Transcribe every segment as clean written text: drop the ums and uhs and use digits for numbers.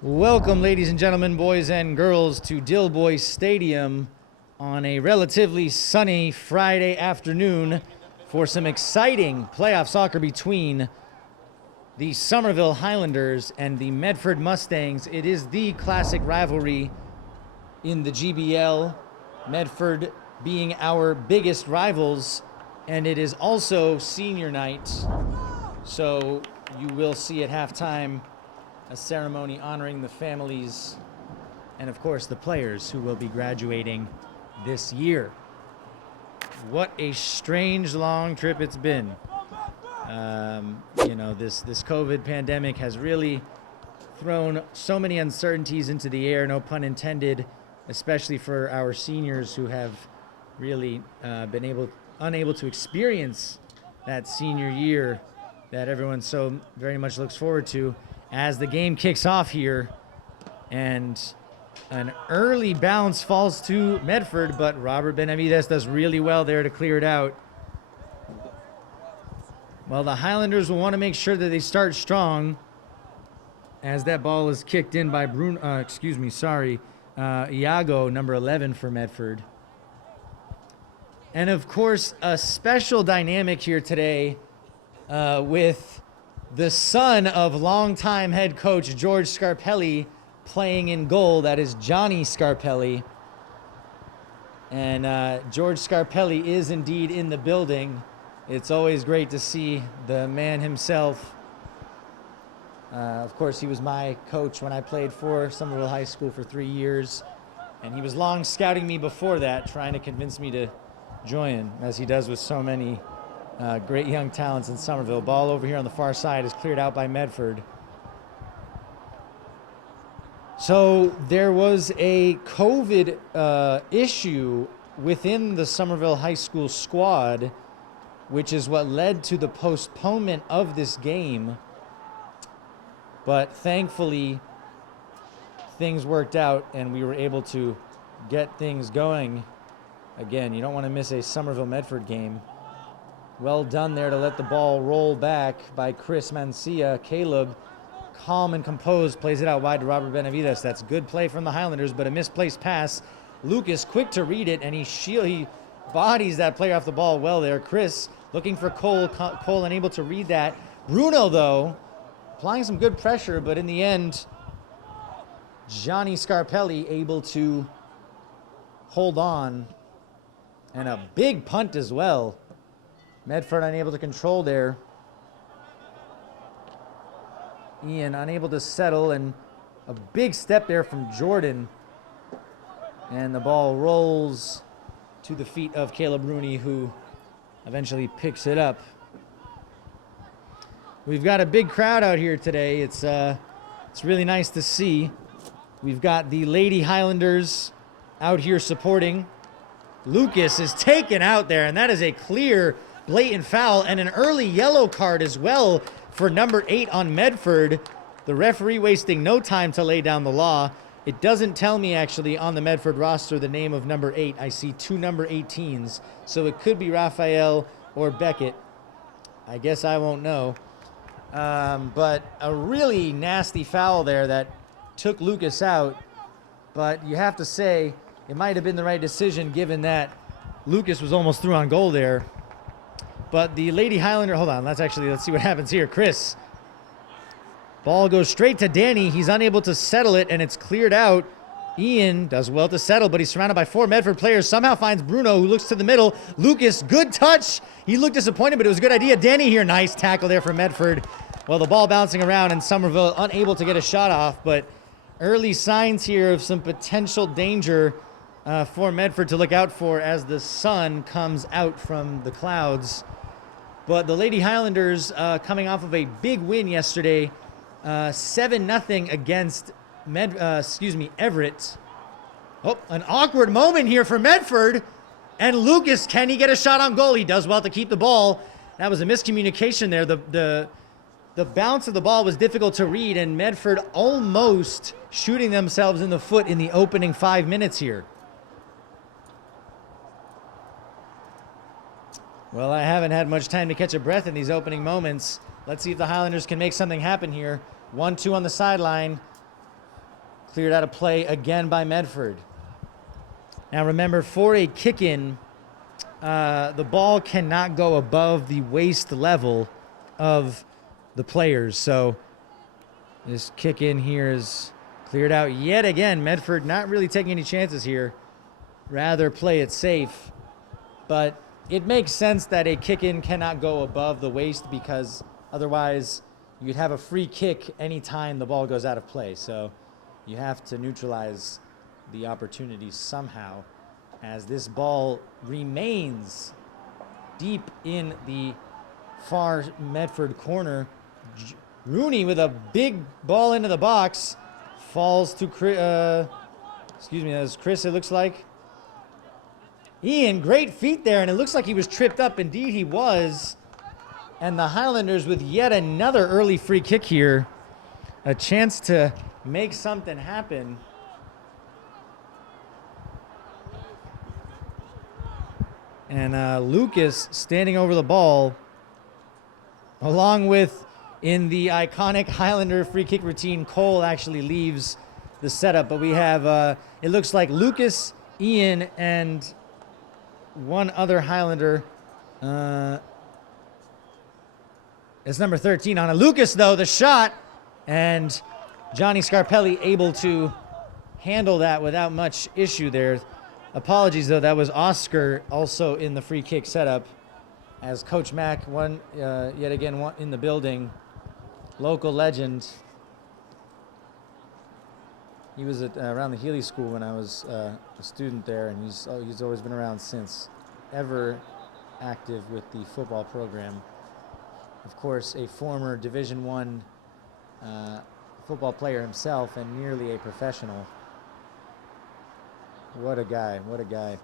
Welcome, ladies and gentlemen, boys and girls, to Dilboy Stadium on a relatively sunny Friday afternoon for some exciting playoff soccer between the Somerville Highlanders and the Medford Mustangs. It is the classic rivalry in the GBL, Medford being our biggest rivals, and it is also senior night, so you will see at halftime a ceremony honoring the families and, of course, the players who will be graduating this year. What a strange long trip it's been. This COVID pandemic has really thrown so many uncertainties into the air, no pun intended, especially for our seniors who have really been unable to experience that senior year that everyone so very much looks forward to. As the game kicks off here, and an early bounce falls to Medford, but Robert Benavides does really well there to clear it out. Well, the Highlanders will want to make sure that they start strong as that ball is kicked in by Iago, number 11 for Medford. And of course, a special dynamic here today with the son of longtime head coach George Scarpelli playing in goal. That is Johnny Scarpelli. And George Scarpelli is indeed in the building. It's always great to see the man himself. Of course, he was my coach when I played for Somerville High School for 3 years. And he was long scouting me before that, trying to convince me to join, as he does with so many great young talents in Somerville. Ball over here on the far side is cleared out by Medford. So there was a COVID issue within the Somerville High School squad, which is what led to the postponement of this game. But thankfully, things worked out and we were able to get things going. Again, you don't want to miss a Somerville Medford game. Well done there to let the ball roll back by Chris Mancia. Caleb, calm and composed, plays it out wide to Robert Benavides. That's good play from the Highlanders, but a misplaced pass. Lucas quick to read it, and he bodies that player off the ball well there. Chris looking for Cole. Cole unable to read that. Bruno, though, applying some good pressure, but in the end, Johnny Scarpelli able to hold on. And a big punt as well. Medford unable to control there. Ian unable to settle, and a big step there from Jordan. And the ball rolls to the feet of Caleb Rooney, who eventually picks it up. We've got a big crowd out here today. It's really nice to see. We've got the Lady Highlanders out here supporting. Lucas is taken out there, and that is a clear blatant foul and an early yellow card as well for number 8 on Medford. The referee wasting no time to lay down the law. It doesn't tell me actually on the Medford roster the name of number 8. I see 2 number 18s, so it could be Raphael or Beckett. I guess I won't know. But a really nasty foul there that took Lucas out. But you have to say it might have been the right decision given that Lucas was almost through on goal there. But the Lady Highlander, hold on, let's see what happens here. Chris. Ball goes straight to Danny. He's unable to settle it, and it's cleared out. Ian does well to settle, but he's surrounded by 4 Medford players. Somehow finds Bruno, who looks to the middle. Lucas, good touch. He looked disappointed, but it was a good idea. Danny here, nice tackle there from Medford. Well, the ball bouncing around, and Somerville unable to get a shot off, but early signs here of some potential danger for Medford to look out for as the sun comes out from the clouds. But the Lady Highlanders coming off of a big win yesterday, 7-0 against Everett. Oh, an awkward moment here for Medford. And Lucas, can he get a shot on goal? He does well to keep the ball. That was a miscommunication there. The bounce of the ball was difficult to read, and Medford almost shooting themselves in the foot in the opening 5 minutes here. Well, I haven't had much time to catch a breath in these opening moments. Let's see if the Highlanders can make something happen here. 1-2 on the sideline. Cleared out of play again by Medford. Now remember, for a kick-in, the ball cannot go above the waist level of the players. So this kick-in here is cleared out yet again. Medford not really taking any chances here. Rather play it safe. But it makes sense that a kick-in cannot go above the waist, because otherwise you'd have a free kick anytime the ball goes out of play. So you have to neutralize the opportunity somehow, as this ball remains deep in the far Medford corner. Rooney with a big ball into the box. Falls to excuse me, that was Chris, it looks like. Ian, great feet there, and it looks like he was tripped up. Indeed he was. And the Highlanders with yet another early free kick here. A chance to make something happen. And Lucas standing over the ball, along with, in the iconic Highlander free kick routine, Cole actually leaves the setup. But we have, it looks like Lucas, Ian, and one other Highlander. It's number 13 on it. Lucas, though, the shot, and Johnny Scarpelli able to handle that without much issue there. Apologies, though, that was Oscar also in the free kick setup, as Coach Mack yet again in the building. Local legend. He was at around the Healy School when I was a student there, and he's always been around since. Ever active with the football program. Of course, a former Division I football player himself, and nearly a professional. What a guy, what a guy.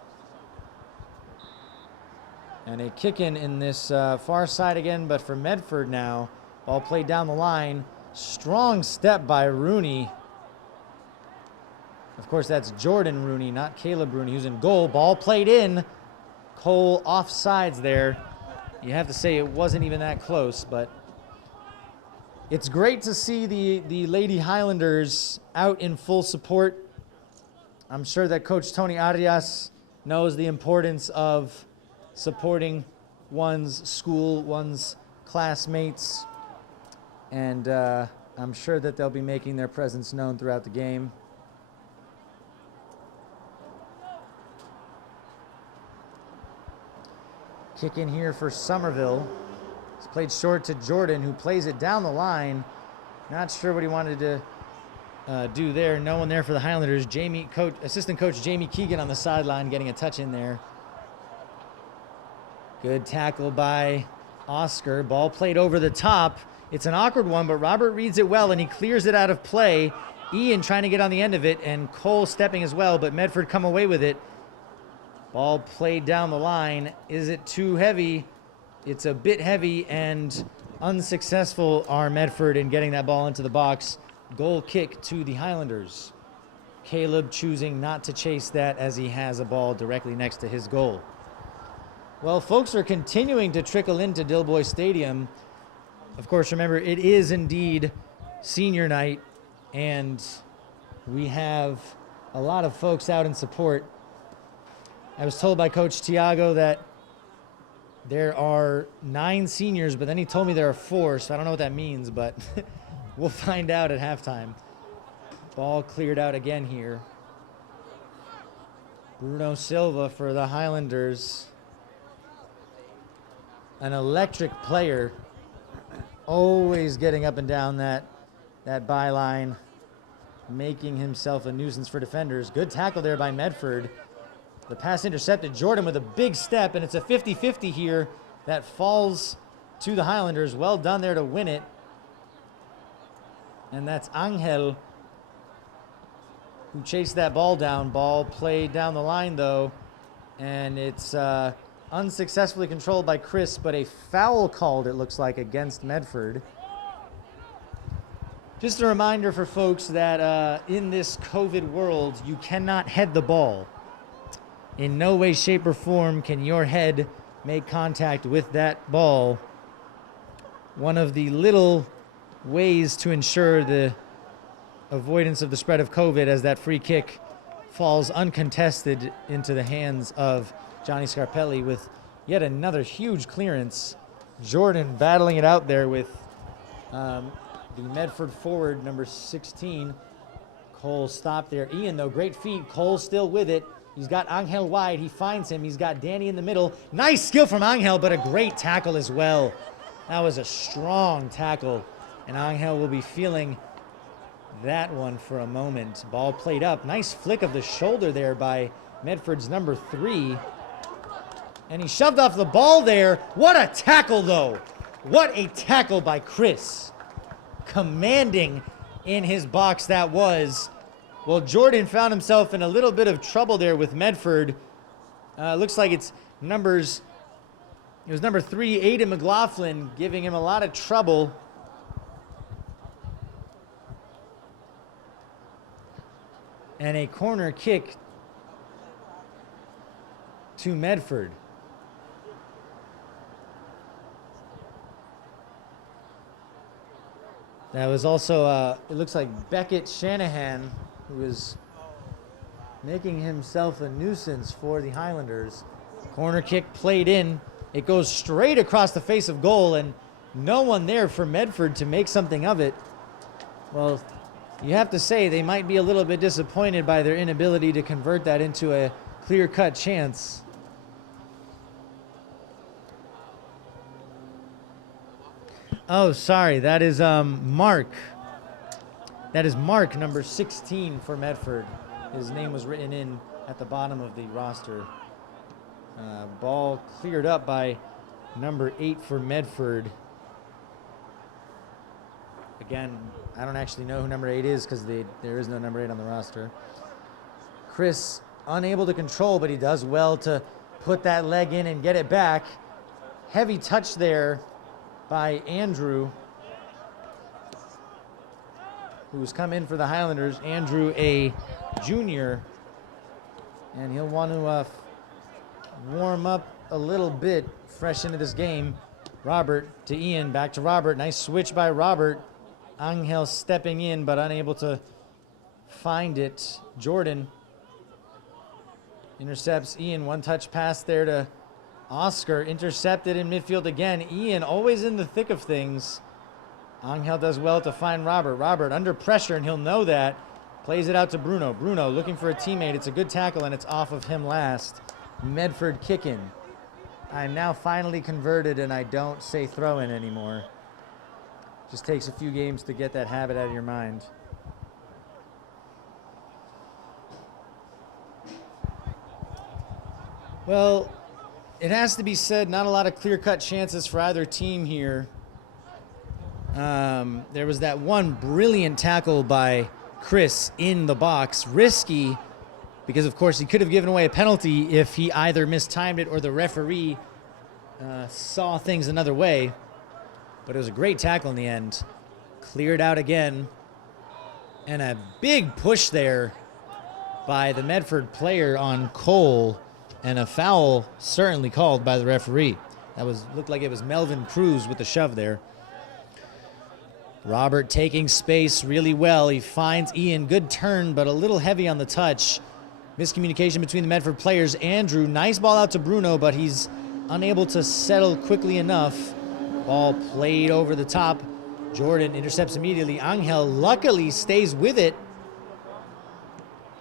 And a kick-in in this far side again, but for Medford now. Ball played down the line. Strong step by Rooney. Of course, that's Jordan Rooney, not Caleb Rooney, who's in goal. Ball played in. Cole offsides there. You have to say it wasn't even that close, but it's great to see the Lady Highlanders out in full support. I'm sure that Coach Tony Arias knows the importance of supporting one's school, one's classmates, and I'm sure that they'll be making their presence known throughout the game. Kick in here for Somerville. It's played short to Jordan, who plays it down the line. Not sure what he wanted to do there. No one there for the Highlanders. Assistant coach Jamie Keegan on the sideline getting a touch in there. Good tackle by Oscar. Ball played over the top. It's an awkward one, but Robert reads it well, and he clears it out of play. Ian trying to get on the end of it, and Cole stepping as well, but Medford come away with it. Ball played down the line. Is it too heavy? It's a bit heavy, and unsuccessful are Medford in getting that ball into the box. Goal kick to the Highlanders. Caleb choosing not to chase that, as he has a ball directly next to his goal. Well, folks are continuing to trickle into Dilboy Stadium. Of course, remember, it is indeed senior night, and we have a lot of folks out in support. I was told by Coach Tiago that there are 9 seniors, but then he told me there are 4, so I don't know what that means, but we'll find out at halftime. Ball cleared out again here. Bruno Silva for the Highlanders. An electric player, always getting up and down that byline, making himself a nuisance for defenders. Good tackle there by Medford. The pass intercepted. Jordan with a big step, and it's a 50-50 here that falls to the Highlanders. Well done there to win it. And that's Angel who chased that ball down. Ball played down the line, though, and it's unsuccessfully controlled by Chris, but a foul called, it looks like, against Medford. Just a reminder for folks that in this COVID world, you cannot head the ball. In no way, shape, or form can your head make contact with that ball. One of the little ways to ensure the avoidance of the spread of COVID as that free kick falls uncontested into the hands of Johnny Scarpelli with yet another huge clearance. Jordan battling it out there with the Medford forward, number 16. Cole stopped there. Ian, though, great feed. Cole still with it. He's got Angel wide. He finds him. He's got Danny in the middle. Nice skill from Angel, but a great tackle as well. That was a strong tackle, and Angel will be feeling that one for a moment. Ball played up. Nice flick of the shoulder there by Medford's number 3. And he shoved off the ball there. What a tackle, though. What a tackle by Chris. Commanding in his box that was. Well, Jordan found himself in a little bit of trouble there with Medford. Looks like it was number 3, Aiden McLaughlin, giving him a lot of trouble. And a corner kick to Medford. That was also, it looks like Beckett Shanahan, who is making himself a nuisance for the Highlanders. Corner kick played in. It goes straight across the face of goal, and no one there for Medford to make something of it. Well, you have to say they might be a little bit disappointed by their inability to convert that into a clear-cut chance. Oh, sorry, that is Mark. That is Mark, number 16 for Medford. His name was written in at the bottom of the roster. Ball cleared up by number 8 for Medford. Again, I don't actually know who number 8 is because there is no number 8 on the roster. Chris unable to control, but he does well to put that leg in and get it back. Heavy touch there by Andrew, who's come in for the Highlanders. Andrew, a junior, and he'll want to warm up a little bit fresh into this game. Robert to Ian, back to Robert. Nice switch by Robert. Angel stepping in, but unable to find it. Jordan intercepts Ian. One-touch pass there to Oscar. Intercepted in midfield again. Ian always in the thick of things. Angel does well to find Robert. Robert under pressure, and he'll know that. Plays it out to Bruno. Bruno looking for a teammate. It's a good tackle, and it's off of him last. Medford kicking. I'm now finally converted, and I don't say throw-in anymore. Just takes a few games to get that habit out of your mind. Well, it has to be said, not a lot of clear-cut chances for either team here. There was that one brilliant tackle by Chris in the box. Risky, because of course he could have given away a penalty if he either mistimed it or the referee saw things another way. But it was a great tackle in the end. Cleared out again. And a big push there by the Medford player on Cole. And a foul certainly called by the referee. That looked like it was Melvin Cruz with the shove there. Robert taking space really well. He finds Ian. Good turn, but a little heavy on the touch. Miscommunication between the Medford players. Andrew, nice ball out to Bruno, but he's unable to settle quickly enough. Ball played over the top. Jordan intercepts immediately. Angel luckily stays with it.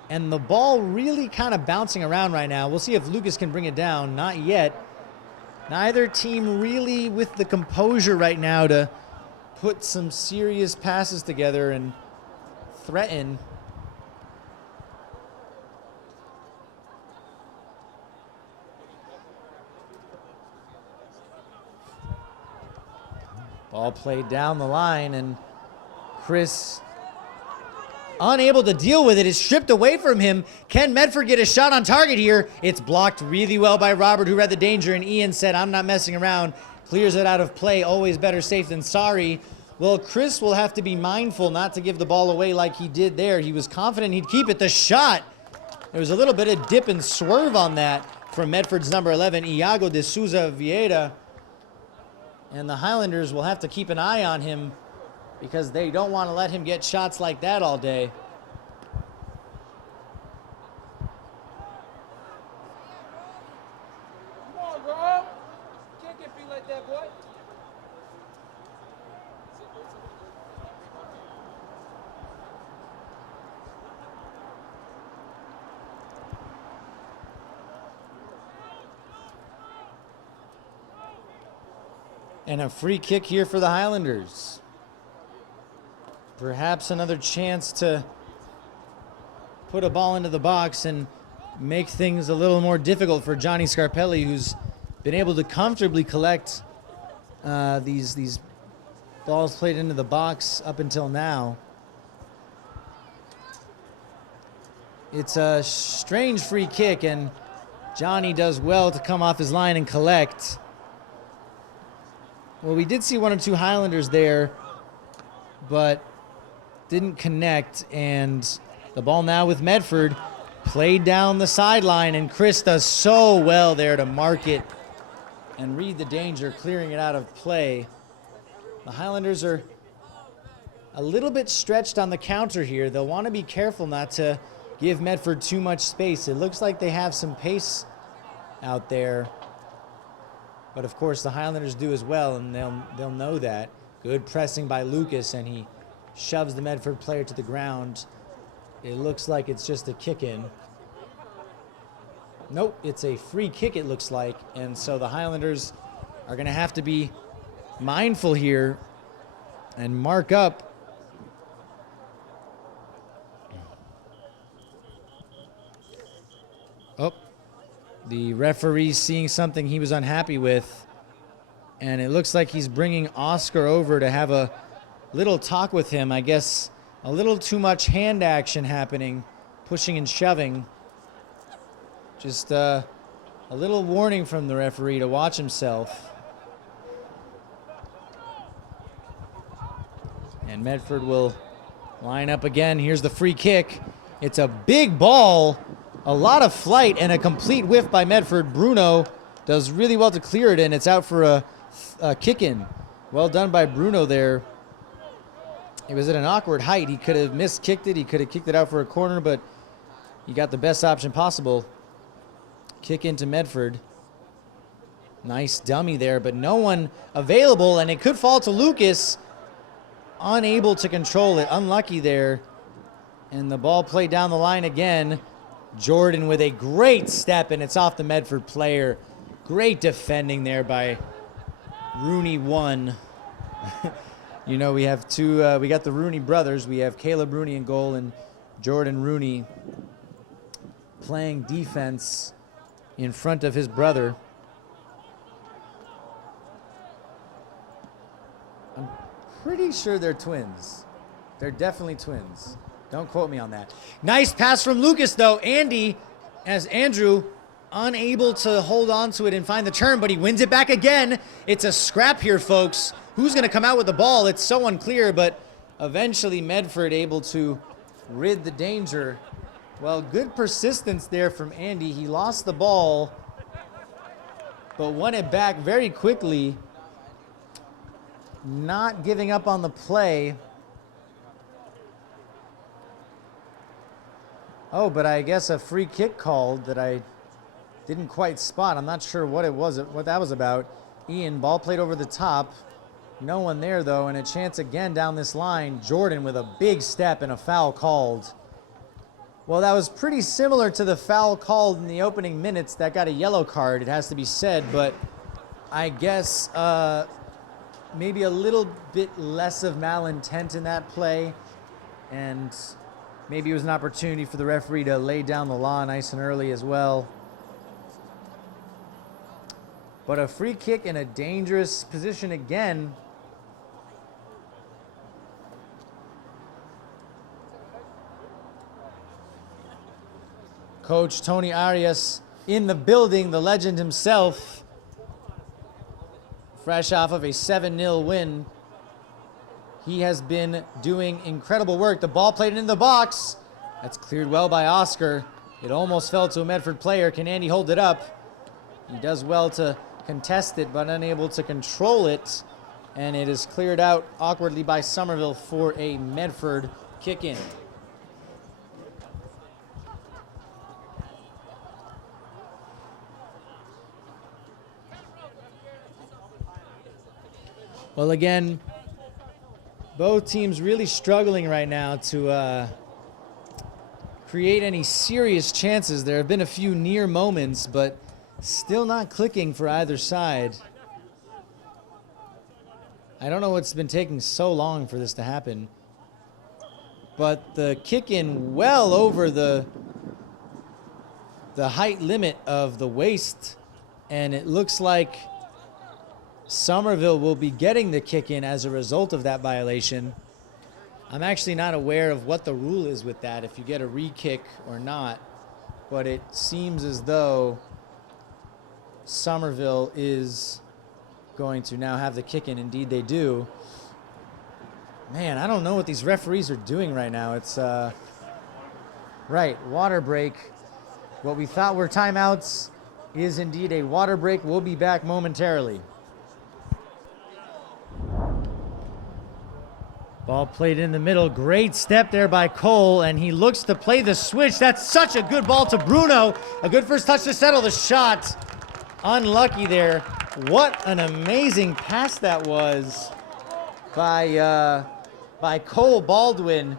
And the ball really kind of bouncing around right now. We'll see if Lucas can bring it down. Not yet. Neither team really with the composure right now to put some serious passes together and threaten. Ball played down the line, and Chris, unable to deal with it, is stripped away from him. Can Medford get a shot on target here? It's blocked really well by Robert, who read the danger, and Ian said, I'm not messing around. Clears it out of play. Always better safe than sorry. Well, Chris will have to be mindful not to give the ball away like he did there. He was confident he'd keep it. The shot, there was a little bit of dip and swerve on that from Medford's number 11, Iago de Souza Vieira. And the Highlanders will have to keep an eye on him because they don't want to let him get shots like that all day. Come on, bro. Can't get beat like that, boy. And a free kick here for the Highlanders. Perhaps another chance to put a ball into the box and make things a little more difficult for Johnny Scarpelli, who's been able to comfortably collect these balls played into the box up until now. It's a strange free kick, and Johnny does well to come off his line and collect. Well, we did see one or two Highlanders there, but didn't connect. And the ball now with Medford, played down the sideline, and Chris does so well there to mark it and read the danger, clearing it out of play. The Highlanders are a little bit stretched on the counter here. They'll want to be careful not to give Medford too much space. It looks like they have some pace out there. But of course the Highlanders do as well, and they'll know that. Good pressing by Lucas, and he shoves the Medford player to the ground. It looks like it's just a kick-in. Nope, it's a free kick it looks like, and so the Highlanders are going to have to be mindful here and mark up. Oh. The referee seeing something he was unhappy with, and it looks like he's bringing Oscar over to have a little talk with him. I guess a little too much hand action happening, pushing and shoving. Just a little warning from the referee to watch himself. And Medford will line up again. Here's the free kick. It's a big ball. A lot of flight and a complete whiff by Medford. Bruno does really well to clear it, and it's out for a kick-in. Well done by Bruno there. It was at an awkward height. He could have miskicked it. He could have kicked it out for a corner, but he got the best option possible. Kick into Medford. Nice dummy there, but no one available, and it could fall to Lucas. Unable to control it. Unlucky there. And the ball played down the line again. Jordan with a great step, and it's off the Medford player. Great defending there by Rooney 1. You know, we have two, we got the Rooney brothers. We have Caleb Rooney in goal and Jordan Rooney playing defense in front of his brother. I'm pretty sure they're twins. They're definitely twins. Don't quote me on that. Nice pass from Lucas, though. Andrew, unable to hold on to it and find the turn, but he wins it back again. It's a scrap here, folks. Who's going to come out with the ball? It's so unclear, but eventually Medford able to rid the danger. Well, good persistence there from Andy. He lost the ball, but won it back very quickly. Not giving up on the play. Oh, but I guess a free kick called that I didn't quite spot. I'm not sure what it was, what that was about. Ian, ball played over the top. No one there, though, and a chance again down this line. Jordan with a big step and a foul called. Well, that was pretty similar to the foul called in the opening minutes that got a yellow card, it has to be said, but I guess maybe a little bit less of malintent in that play, and maybe it was an opportunity for the referee to lay down the law nice and early as well. But a free kick in a dangerous position again. Coach Tony Arias in the building, the legend himself. Fresh off of a 7-0 win. He has been doing incredible work. The ball played into the box. That's cleared well by Oscar. It almost fell to a Medford player. Can Andy hold it up? He does well to contest it, but unable to control it. And it is cleared out awkwardly by Somerville for a Medford kick-in. Well, again, both teams really struggling right now to create any serious chances. There have been a few near moments, but still not clicking for either side. I don't know what's been taking so long for this to happen. But the kick-in well over the height limit of the waist, and it looks like Somerville will be getting the kick-in as a result of that violation. I'm actually not aware of what the rule is with that, if you get a re-kick or not, but it seems as though Somerville is going to now have the kick-in. Indeed they do. Man, I don't know what these referees are doing right now. It's right, water break. What we thought were timeouts is indeed a water break. We'll be back momentarily. Ball played in the middle. Great step there by Cole, and he looks to play the switch. That's such a good ball to Bruno. A good first touch to settle the shot. Unlucky there. What an amazing pass that was by Cole Baldwin.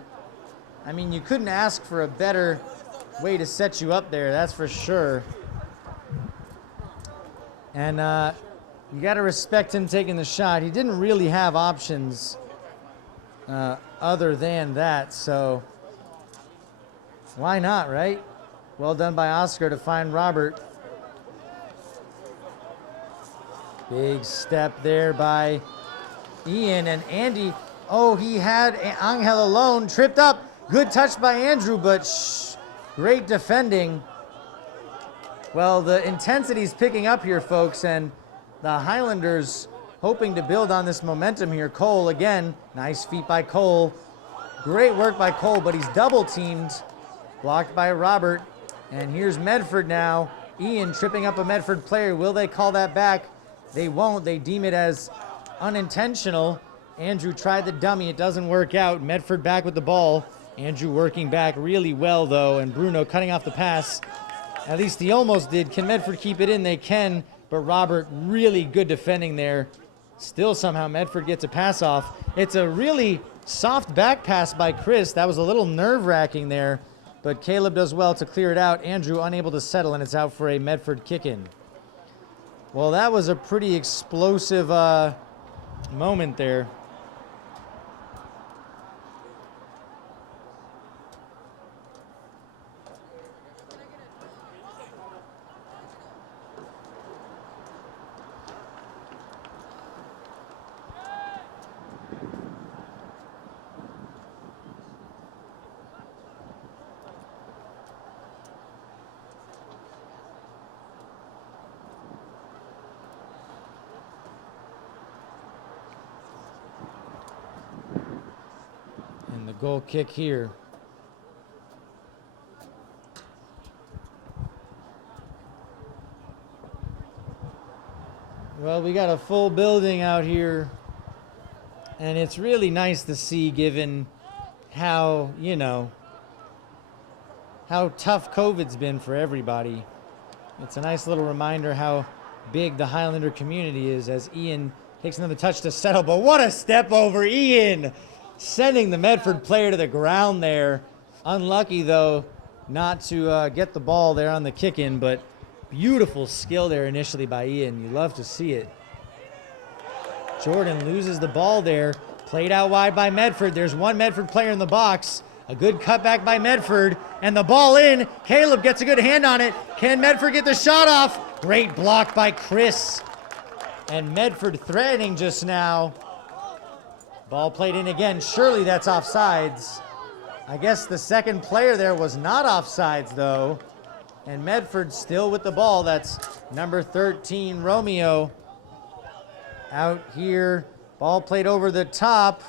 I mean, you couldn't ask for a better way to set you up there, that's for sure. And you got to respect him taking the shot. He didn't really have options other than that, so why not, right? Well done by Oscar to find Robert. Big step there by Ian, and Andy, oh, he had Angel alone, tripped up. Good touch by Andrew, but great defending. Well, the intensity's picking up here, folks, and the Highlanders hoping to build on this momentum here. Cole again, nice feet by Cole. Great work by Cole, but he's double teamed, blocked by Robert. And here's Medford now. Ian tripping up a Medford player. Will they call that back? They won't. They deem it as unintentional. Andrew tried the dummy. It doesn't work out. Medford back with the ball. Andrew working back really well, though, and Bruno cutting off the pass. At least he almost did. Can Medford keep it in? They can, but Robert really good defending there. Still somehow Medford gets a pass off. It's a really soft back pass by Chris. That was a little nerve-wracking there, but Caleb does well to clear it out. Andrew unable to settle, and it's out for a Medford kick-in. Well, that was a pretty explosive moment there. Goal kick here. Well, we got a full building out here, and it's really nice to see, given how, you know, how tough COVID's been for everybody. It's a nice little reminder how big the Highlander community is, as Ian takes another touch to settle, but what a step over Ian! Sending the Medford player to the ground there. Unlucky, though, not to get the ball there on the kick-in, but beautiful skill there initially by Ian. You love to see it. Jordan loses the ball there. Played out wide by Medford. There's one Medford player in the box. A good cutback by Medford, and the ball in. Caleb gets a good hand on it. Can Medford get the shot off? Great block by Chris. And Medford threatening just now. Ball played in again. Surely that's offsides. I guess the second player there was not offsides, though. And Medford still with the ball. That's number 13, Romeo. Out here. Ball played over the top.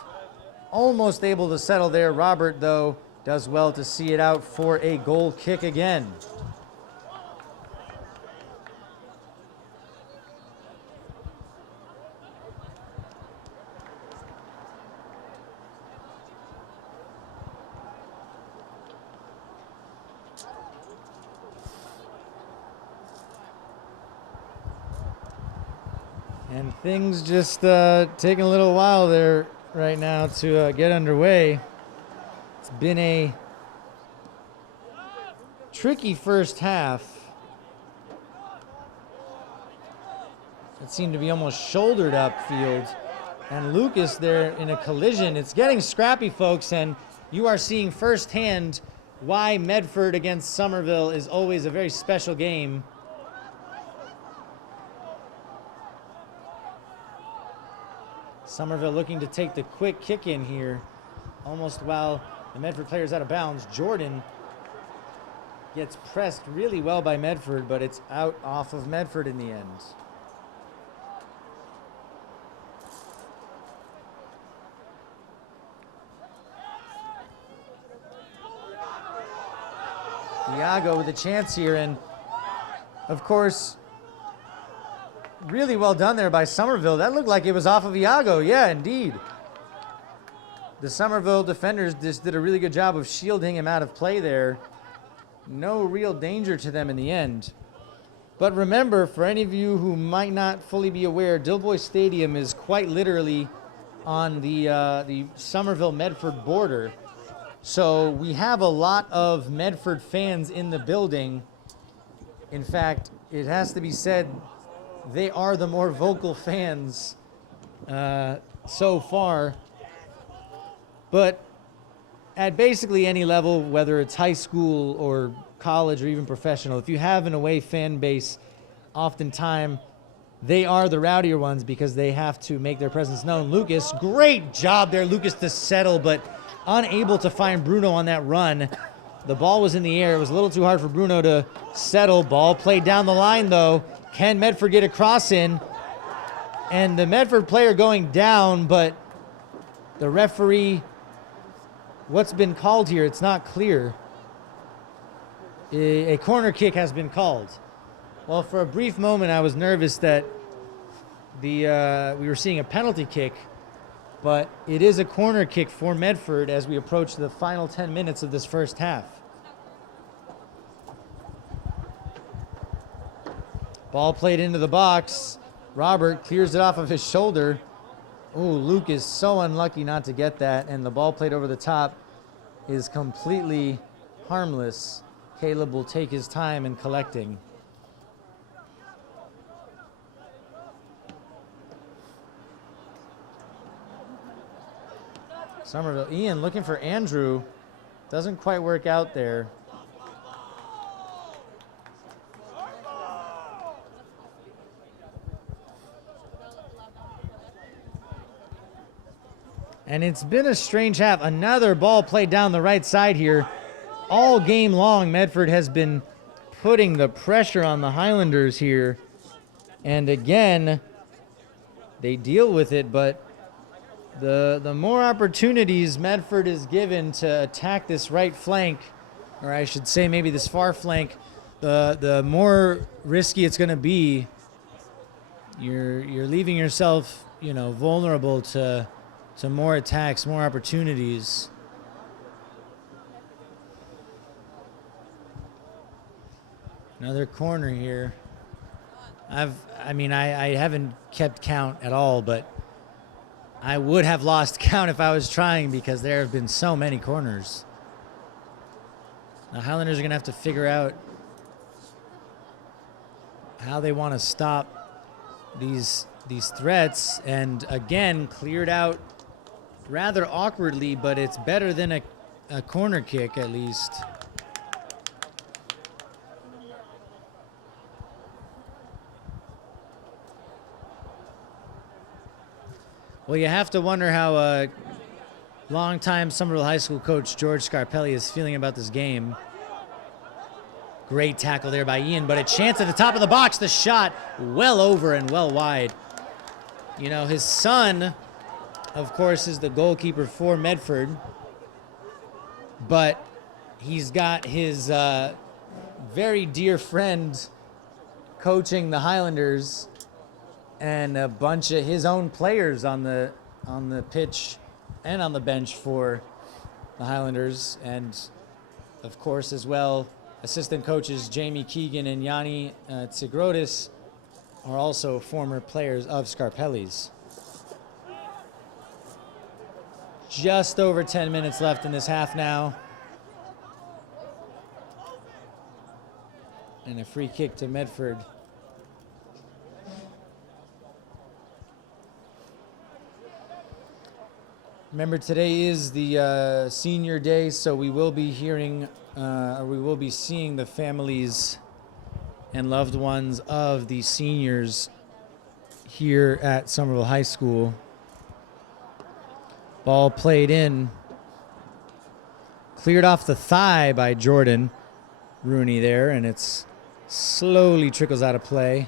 Almost able to settle there. Robert, though, does well to see it out for a goal kick again. And things just taking a little while there right now to get underway. It's been a tricky first half. It seemed to be almost shouldered upfield. And Lucas there in a collision. It's getting scrappy, folks, and you are seeing firsthand why Medford against Somerville is always a very special game. Somerville looking to take the quick kick in here, almost while the Medford player's out of bounds. Jordan gets pressed really well by Medford, but it's out off of Medford in the end. Iago with a chance here, and of course, really well done there by Somerville. That looked like it was off of Iago. Yeah, indeed. The Somerville defenders just did a really good job of shielding him out of play there. No real danger to them in the end. But remember, for any of you who might not fully be aware, Dilboy Stadium is quite literally on the Somerville-Medford border. So we have a lot of Medford fans in the building. In fact, it has to be said, they are the more vocal fans so far. But at basically any level, whether it's high school or college or even professional, if you have an away fan base, oftentimes they are the rowdier ones because they have to make their presence known. Lucas, great job there, Lucas, to settle, but unable to find Bruno on that run. The ball was in the air. It was a little too hard for Bruno to settle. Ball played down the line, though. Can Medford get a cross in? And the Medford player going down, but the referee, what's been called here? It's not clear. A corner kick has been called. Well, for a brief moment, I was nervous that we were seeing a penalty kick, but it is a corner kick for Medford as we approach the final 10 minutes of this first half. Ball played into the box. Robert clears it off of his shoulder. Oh, Luke is so unlucky not to get that, and the ball played over the top is completely harmless. Caleb will take his time in collecting. Somerville, Ian looking for Andrew. Doesn't quite work out there. And it's been a strange half. Another ball played down the right side here. All game long, Medford has been putting the pressure on the Highlanders here. And again, they deal with it, but the more opportunities Medford is given to attack this right flank, or I should say maybe this far flank, the more risky it's going to be. You're leaving yourself, vulnerable to more attacks, more opportunities. Another corner here. I haven't kept count at all, but I would have lost count if I was trying because there have been so many corners. The Highlanders are going to have to figure out how they want to stop these threats, and again, cleared out rather awkwardly, but it's better than a corner kick at least. Well, you have to wonder how longtime Somerville High School coach George Scarpelli is feeling about this game. Great tackle there by Ian, but a chance at the top of the box. The shot well over and well wide. His son, of course, is the goalkeeper for Medford, but he's got his very dear friend coaching the Highlanders and a bunch of his own players on the pitch and on the bench for the Highlanders, and of course as well assistant coaches Jamie Keegan and Yanni Tsigrotis are also former players of Scarpelli's. Just over 10 minutes left in this half now. And a free kick to Medford. Remember, today is the senior day, so we will be hearing, or we will be seeing the families and loved ones of the seniors here at Somerville High School. Ball played in. Cleared off the thigh by Jordan Rooney there, and it's slowly trickles out of play.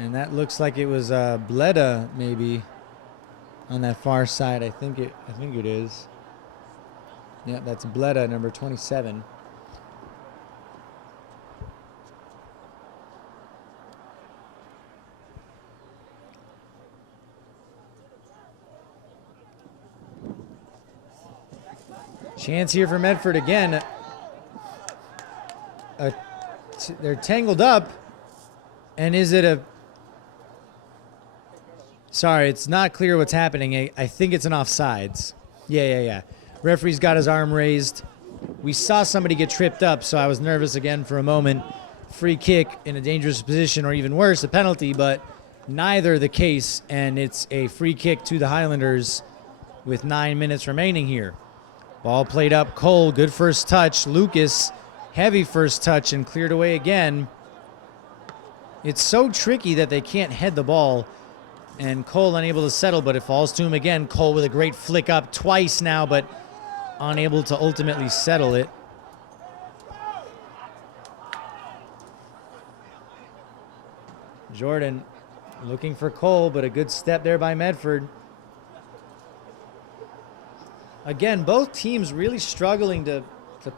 And that looks like it was Bleda maybe on that far side. I think it is. Yeah, that's Bleda, number 27. Chance here for Medford again. They're tangled up. And is it a... Sorry, it's not clear what's happening. I think it's an offsides. Yeah. Referee's got his arm raised. We saw somebody get tripped up, so I was nervous again for a moment. Free kick in a dangerous position, or even worse, a penalty, but neither the case, and it's a free kick to the Highlanders with 9 minutes remaining here. Ball played up. Cole, good first touch. Lucas, heavy first touch, and cleared away again. It's so tricky that they can't head the ball, and Cole unable to settle, but it falls to him again. Cole with a great flick up twice now, but unable to ultimately settle it. Jordan looking for Cole, but a good step there by Medford. Again, both teams really struggling to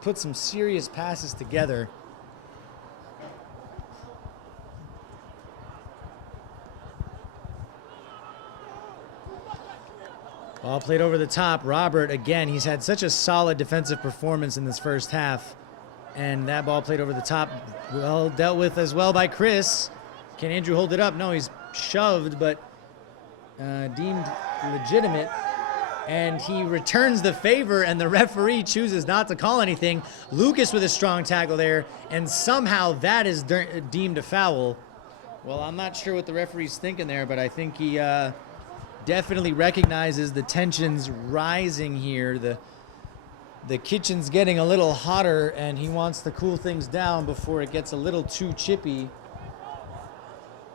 put some serious passes together. Ball played over the top. Robert, again, he's had such a solid defensive performance in this first half. And that ball played over the top. Well dealt with as well by Chris. Can Andrew hold it up? No, he's shoved, but deemed legitimate. And he returns the favor, and the referee chooses not to call anything. Lucas with a strong tackle there, and somehow that is deemed a foul. Well, I'm not sure what the referee's thinking there, but I think he definitely recognizes the tensions rising here. The kitchen's getting a little hotter, and he wants to cool things down before it gets a little too chippy.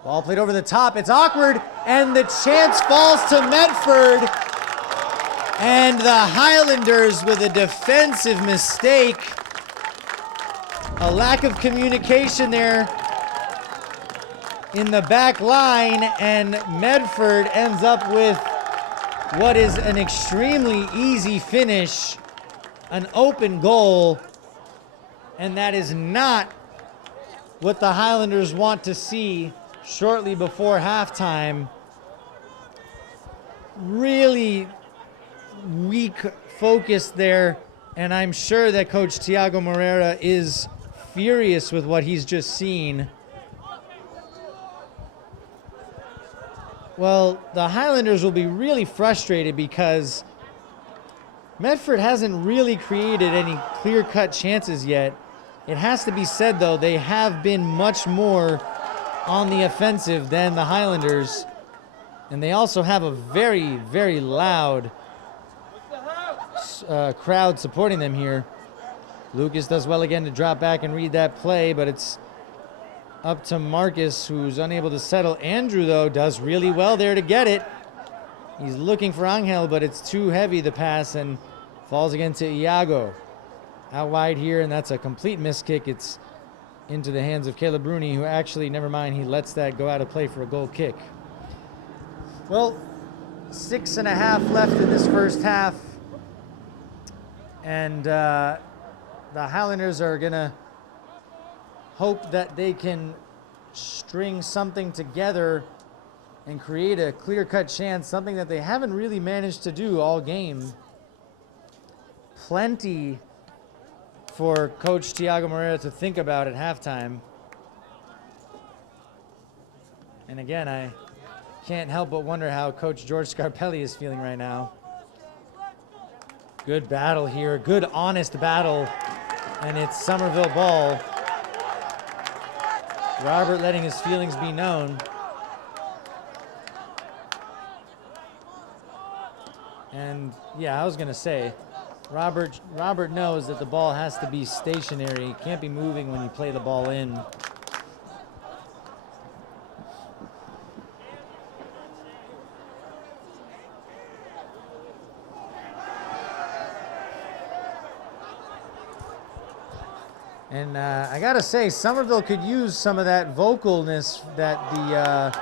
Ball played over the top. It's awkward, and the chance falls to Medford. And the Highlanders with a defensive mistake. A lack of communication there in the back line, and Medford ends up with what is an extremely easy finish, an open goal, and that is not what the Highlanders want to see shortly before halftime. Really weak focus there, and I'm sure that Coach Tiago Moreira is furious with what he's just seen. Well, the Highlanders will be really frustrated because Medford hasn't really created any clear-cut chances yet. It has to be said, though, they have been much more on the offensive than the Highlanders, and they also have a very, very loud crowd supporting them here. Lucas does well again to drop back and read that play, but it's up to Marcus, who's unable to settle. Andrew, though, does really well there to get it. He's looking for Angel, but it's too heavy, the pass, and falls again to Iago. Out wide here, and that's a complete miss kick. It's into the hands of Caleb Rooney, who actually, never mind, he lets that go out of play for a goal kick. Well, 6.5 left in this first half. And the Highlanders are going to hope that they can string something together and create a clear-cut chance, something that they haven't really managed to do all game. Plenty for Coach Thiago Moreira to think about at halftime. And again, I can't help but wonder how Coach George Scarpelli is feeling right now. Good battle here, good honest battle, and it's Somerville ball. Robert letting his feelings be known. And yeah, I was gonna say, Robert knows that the ball has to be stationary. It can't be moving when you play the ball in. And I gotta say, Somerville could use some of that vocalness that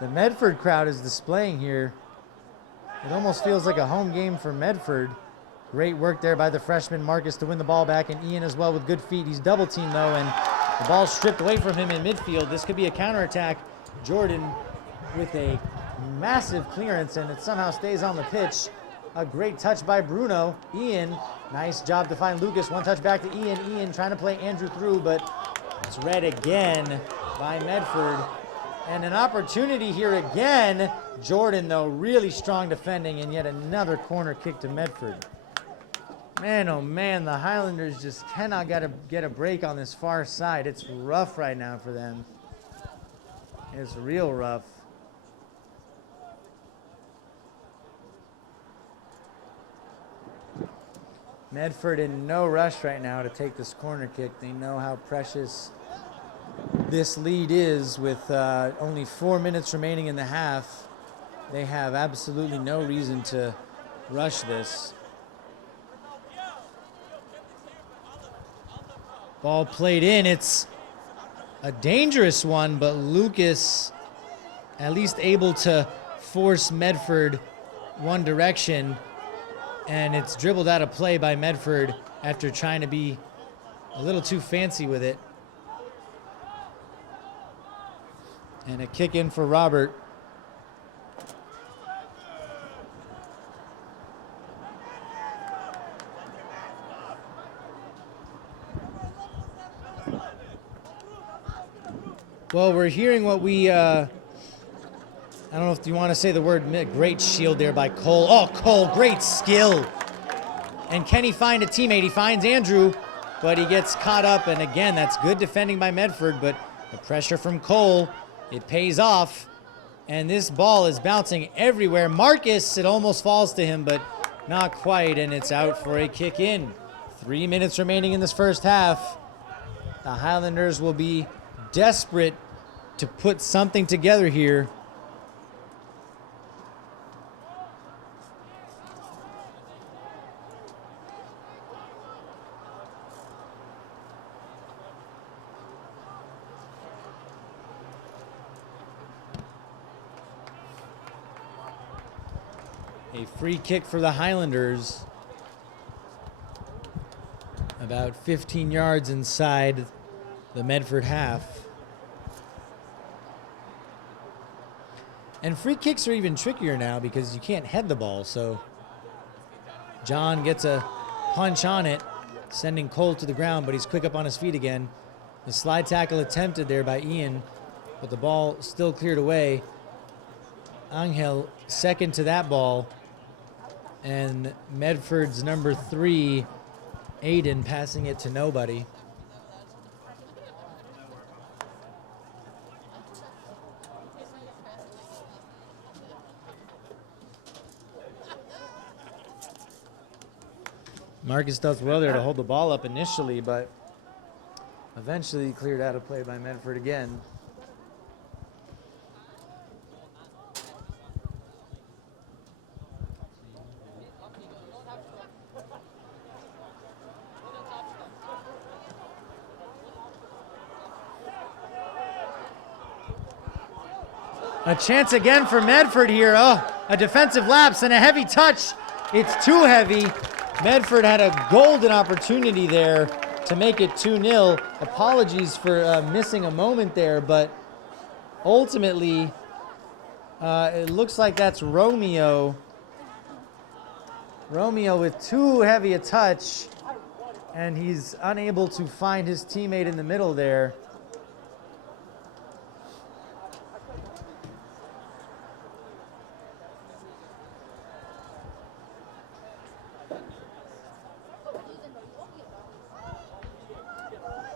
the Medford crowd is displaying here. It almost feels like a home game for Medford. Great work there by the freshman Marcus to win the ball back, and Ian as well with good feet. He's double teamed though, and the ball stripped away from him in midfield. This could be a counterattack. Jordan with a massive clearance, and it somehow stays on the pitch. A great touch by Bruno. Ian, nice job to find Lucas. One touch back to Ian. Ian trying to play Andrew through, but it's read again by Medford. And an opportunity here again. Jordan, though, really strong defending, and yet another corner kick to Medford. Man, oh man, the Highlanders just cannot get a break on this far side. It's rough right now for them. It's real rough. Medford in no rush right now to take this corner kick. They know how precious this lead is with only 4 minutes remaining in the half. They have absolutely no reason to rush this. Ball played in. It's a dangerous one, but Lucas at least able to force Medford one direction. And it's dribbled out of play by Medford after trying to be a little too fancy with it. And a kick in for Robert. Well, we're hearing what we, I don't know if you want to say the word, great shield there by Cole. Oh, Cole, great skill. And can he find a teammate? He finds Andrew, but he gets caught up. And again, that's good defending by Medford, but the pressure from Cole, it pays off. And this ball is bouncing everywhere. Marcus, it almost falls to him, but not quite, and it's out for a kick in. 3 minutes remaining in this first half. The Highlanders will be desperate to put something together here. A free kick for the Highlanders. About 15 yards inside the Medford half. And free kicks are even trickier now because you can't head the ball, so John gets a punch on it, sending Cole to the ground, but he's quick up on his feet again. The slide tackle attempted there by Ian, but the ball still cleared away. Angel second to that ball, and Medford's number 3, Aiden, passing it to nobody. Marcus does well there to hold the ball up initially, but eventually cleared out of play by Medford again. A chance again for Medford here. Oh, a defensive lapse and a heavy touch. It's too heavy. Medford had a golden opportunity there to make it 2-0. Apologies for missing a moment there, but ultimately It looks like that's Romeo. Romeo with too heavy a touch, and he's unable to find his teammate in the middle there.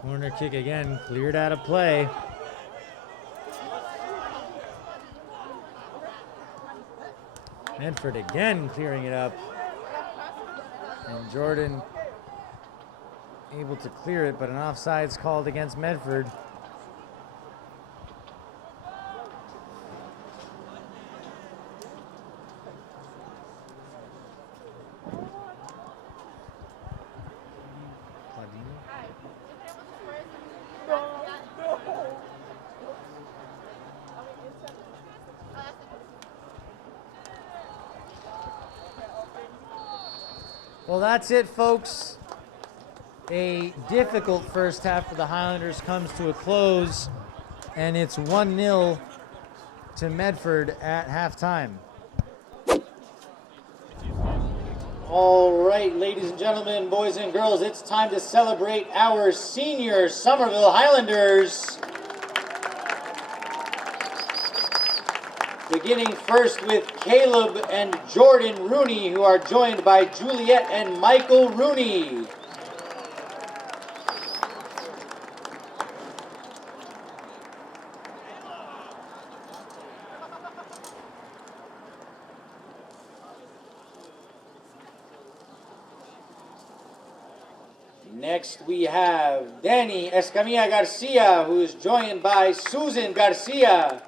Corner kick again, cleared out of play. Medford again clearing it up. And Jordan able to clear it, but an offside's called against Medford. Well, that's it, folks. A difficult first half for the Highlanders comes to a close, and it's 1-0 to Medford at halftime. All right, ladies and gentlemen, boys and girls, it's time to celebrate our senior Somerville Highlanders. Beginning first with Caleb and Jordan Rooney, who are joined by Juliet and Michael Rooney. Next we have Danny Escamilla Garcia, who is joined by Susan Garcia.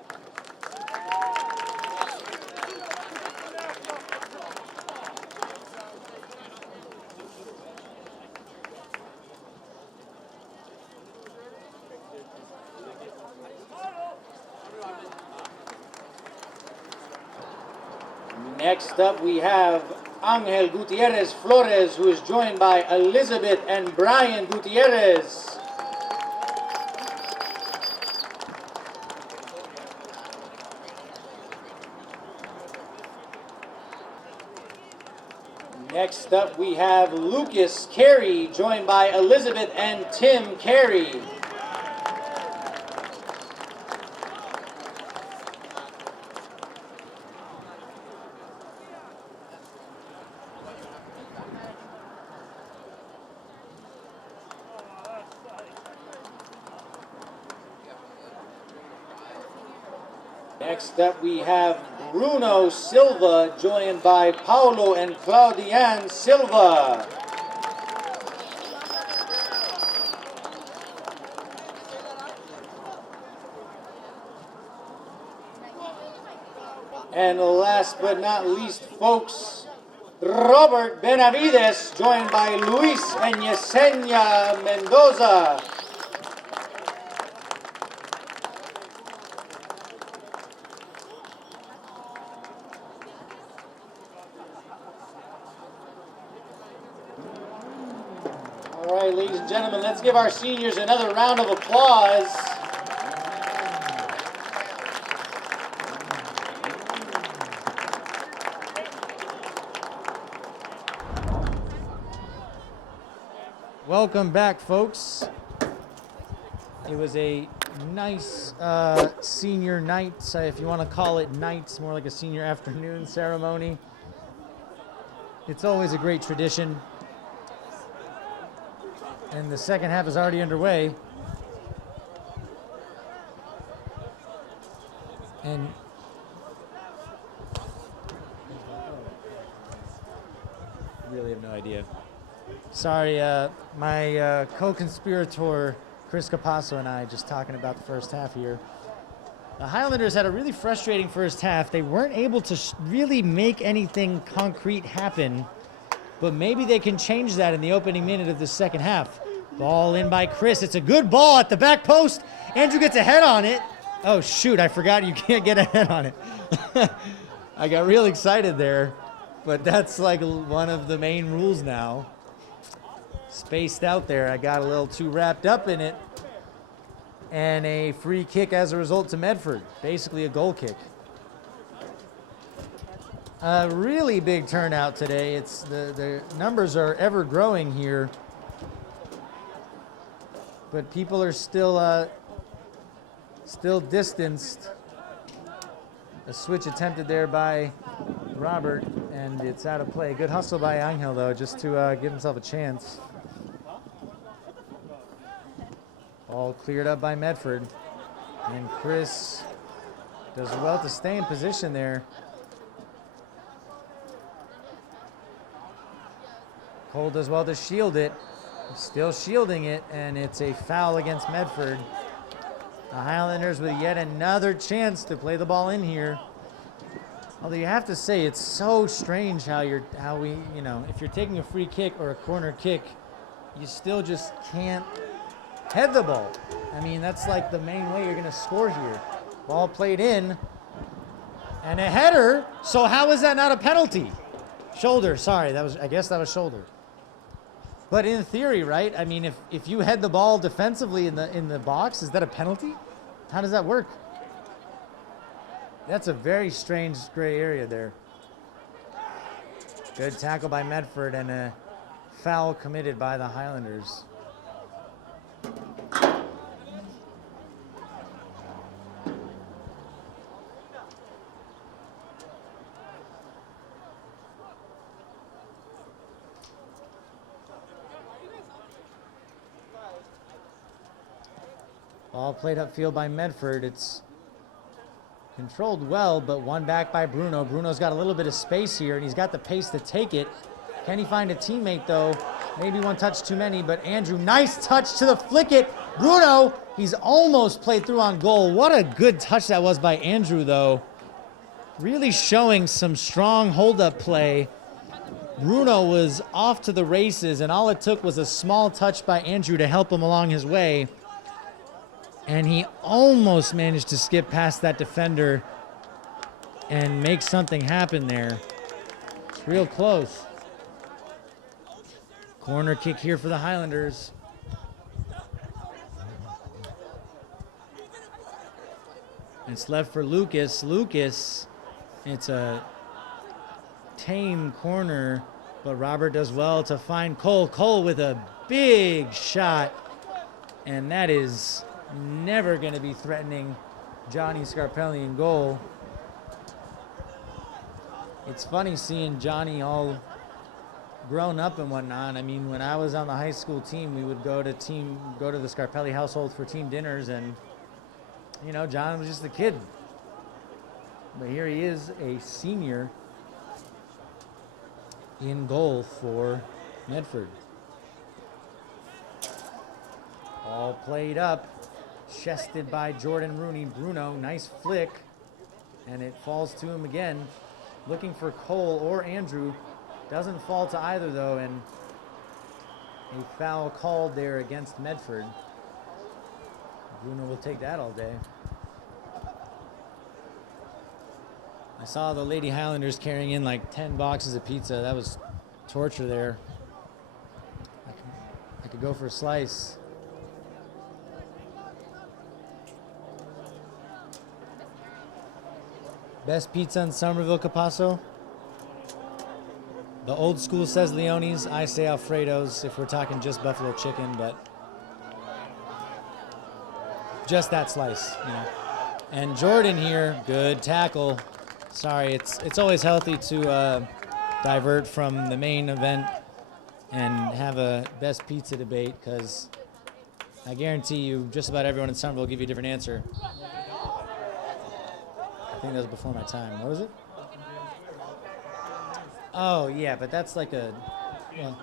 Next up we have Angel Gutierrez Flores, who is joined by Elizabeth and Brian Gutierrez. Next up we have Lucas Carey, joined by Elizabeth and Tim Carey. Next up we have Bruno Silva, joined by Paulo and Claudiane Silva. And last but not least, folks, Robert Benavides, joined by Luis and Yesenia Mendoza. All right, ladies and gentlemen, let's give our seniors another round of applause. Welcome back, folks. It was a nice senior night, if you want to call it nights, more like a senior afternoon ceremony. It's always a great tradition. And the second half is already underway. And really have no idea. Sorry, my co-conspirator Chris Capasso and I just talking about the first half here. The Highlanders had a really frustrating first half. They weren't able to really make anything concrete happen, but maybe they can change that in the opening minute of the second half. Ball in by Chris. It's a good ball at the back post. Andrew gets a head on it. Oh, shoot, I forgot you can't get a head on it. I got real excited there, but that's like one of the main rules now. Spaced out there. I got a little too wrapped up in it. And a free kick as a result to Medford. Basically a goal kick. A really big turnout today. It's the numbers are ever growing here, but people are still distanced. A switch attempted there by Robert, and it's out of play. Good hustle by Angel, though, just to give himself a chance. All cleared up by Medford, and Chris does well to stay in position there. Cole does well to shield it. Still shielding it, and it's a foul against Medford. The Highlanders with yet another chance to play the ball in here. Although you have to say, it's so strange how we, if you're taking a free kick or a corner kick, you still just can't head the ball. I mean, that's like the main way you're gonna score here. Ball played in, and a header. So how is that not a penalty? Shoulder, sorry, I guess that was shoulder. But in theory, right? I mean, if you head the ball defensively in the box, is that a penalty? How does that work? That's a very strange gray area there. Good tackle by Medford and a foul committed by the Highlanders. Ball played upfield by Medford. It's controlled well, but one back by Bruno. Bruno's got a little bit of space here, and he's got the pace to take it. Can he find a teammate, though? Maybe one touch too many, but Andrew, nice touch to the flick it. Bruno, he's almost played through on goal. What a good touch that was by Andrew, though. Really showing some strong hold-up play. Bruno was off to the races, and all it took was a small touch by Andrew to help him along his way. And he almost managed to skip past that defender and make something happen there. It's real close. Corner kick here for the Highlanders. It's left for Lucas. Lucas, it's a tame corner, but Robert does well to find Cole. Cole with a big shot, and that is never going to be threatening Johnny Scarpelli in goal. It's funny seeing Johnny all grown up and whatnot. I mean, when I was on the high school team, we would go to the Scarpelli household for team dinners, and John was just a kid. But here he is, a senior in goal for Medford. All played up. Chested by Jordan Rooney. Bruno, nice flick, and it falls to him again. Looking for Cole or Andrew. Doesn't fall to either, though, and a foul called there against Medford. Bruno will take that all day. I saw the Lady Highlanders carrying in like 10 boxes of pizza. That was torture there. I could go for a slice. Best pizza in Somerville, Capasso? The old school says Leone's. I say Alfredo's if we're talking just buffalo chicken, but just that slice, And Jordan here, good tackle. Sorry, it's always healthy to divert from the main event and have a best pizza debate, because I guarantee you just about everyone in Somerville will give you a different answer. I think that was before my time. What was it? Oh, yeah, but that's like well,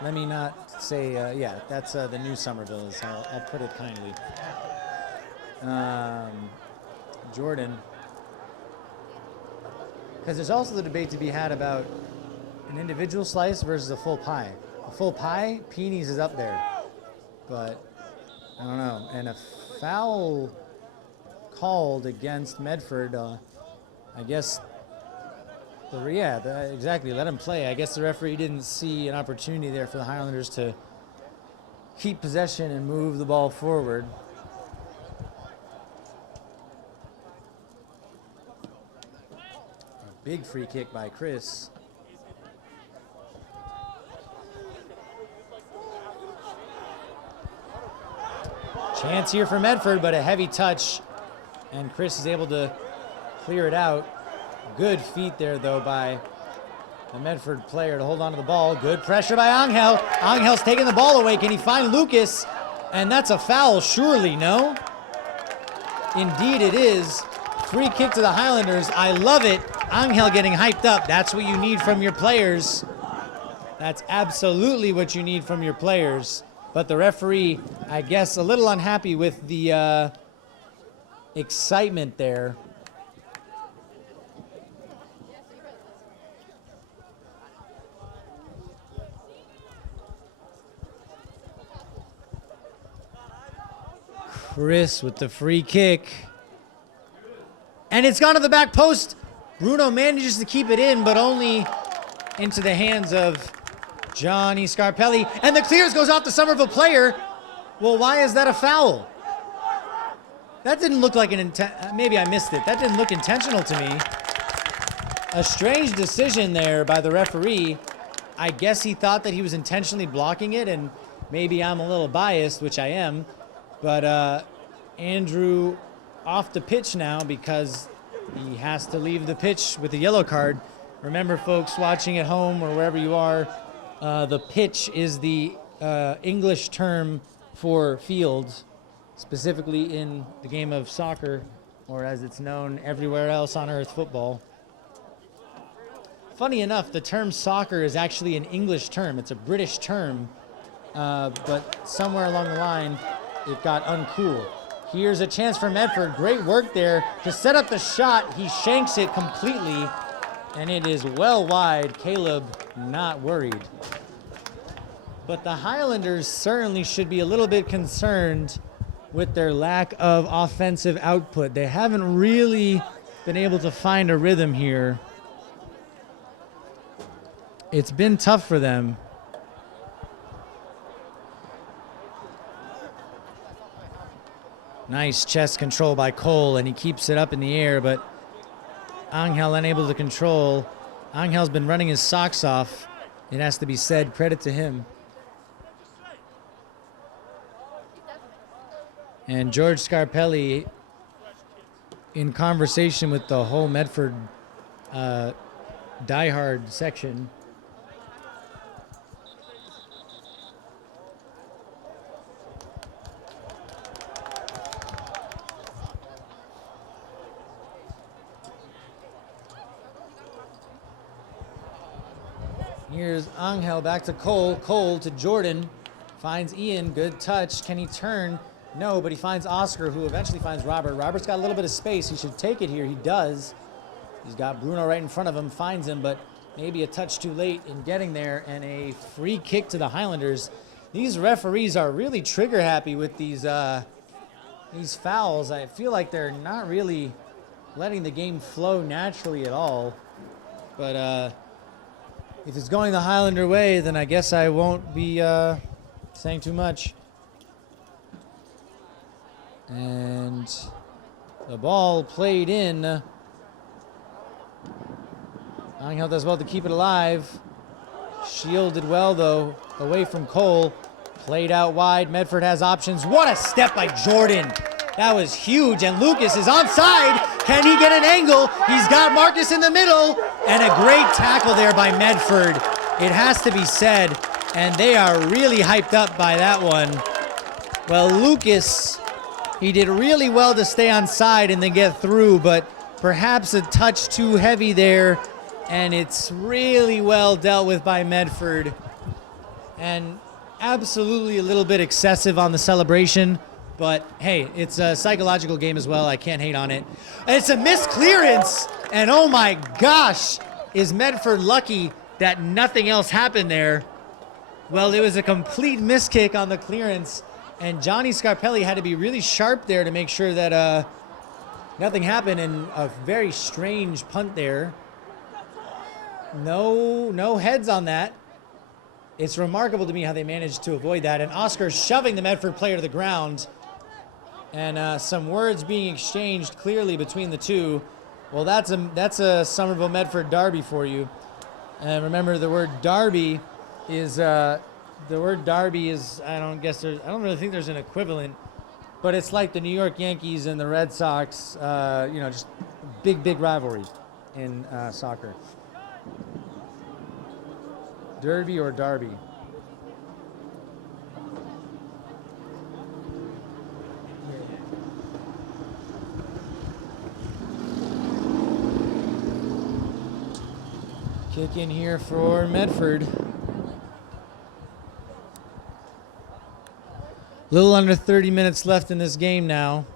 let me not say, yeah, that's the new Somerville, I'll put it kindly. Jordan. Because there's also the debate to be had about an individual slice versus a full pie. A full pie, Peeny's is up there. But, I don't know. And a foul called against Medford, I guess, exactly, let him play. I guess the referee didn't see an opportunity there for the Highlanders to keep possession and move the ball forward. Big free kick by Chris. Chance here for Medford, but a heavy touch. And Chris is able to clear it out. Good feet there, though, by the Medford player to hold on to the ball. Good pressure by Angel. Angel's taking the ball away. Can he find Lucas? And that's a foul, surely, no? Indeed it is. Free kick to the Highlanders. I love it. Angel getting hyped up. That's what you need from your players. That's absolutely what you need from your players. But the referee, I guess, a little unhappy with the excitement there. Chris with the free kick. And it's gone to the back post. Bruno manages to keep it in, but only into the hands of Johnny Scarpelli. And the clearance goes off the Somerville player. Well, why is that a foul? That didn't look like an maybe I missed it. That didn't look intentional to me. A strange decision there by the referee. I guess he thought that he was intentionally blocking it, and maybe I'm a little biased, which I am. But Andrew off the pitch now because he has to leave the pitch with a yellow card. Remember, folks watching at home or wherever you are, the pitch is the English term for field, specifically in the game of soccer, or as it's known everywhere else on earth, football. Funny enough, the term soccer is actually an English term. It's a British term, but somewhere along the line, it got uncool. Here's a chance for Medford. Great work there to set up the shot. He shanks it completely, and it is well wide. Caleb not worried. But the Highlanders certainly should be a little bit concerned with their lack of offensive output. They haven't really been able to find a rhythm here. It's been tough for them. Nice chest control by Cole, and he keeps it up in the air, but Angel unable to control. Angel's been running his socks off. It has to be said, credit to him. And George Scarpelli, in conversation with the whole Medford diehard section, here's Angel back to Cole. Cole to Jordan. Finds Ian. Good touch. Can he turn? No, but he finds Oscar, who eventually finds Robert. Robert's got a little bit of space. He should take it here. He does. He's got Bruno right in front of him. Finds him, but maybe a touch too late in getting there. And a free kick to the Highlanders. These referees are really trigger happy with these fouls. I feel like they're not really letting the game flow naturally at all. But if it's going the Highlander way, then I guess I won't be saying too much. And the ball played in. Angel does well to keep it alive. Shielded well, though, away from Cole. Played out wide. Medford has options. What a step by Jordan. That was huge. And Lucas is onside. Can he get an angle? He's got Marcus in the middle. And a great tackle there by Medford. It has to be said. And they are really hyped up by that one. Well, Lucas, he did really well to stay on side and then get through, but perhaps a touch too heavy there, and it's really well dealt with by Medford. And absolutely a little bit excessive on the celebration, but hey, it's a psychological game as well. I can't hate on it. And it's a missed clearance, and oh my gosh, is Medford lucky that nothing else happened there. Well, it was a complete miss kick on the clearance. And Johnny Scarpelli had to be really sharp there to make sure that nothing happened, and a very strange punt there. No heads on that. It's remarkable to me how they managed to avoid that. And Oscar shoving the Medford player to the ground. And some words being exchanged clearly between the two. Well, that's a Somerville Medford derby for you. And remember, the word derby is I don't really think there's an equivalent, but it's like the New York Yankees and the Red Sox. Just big rivalry in soccer. Derby or derby. Kick in here for Medford. Little under 30 minutes left in this game now.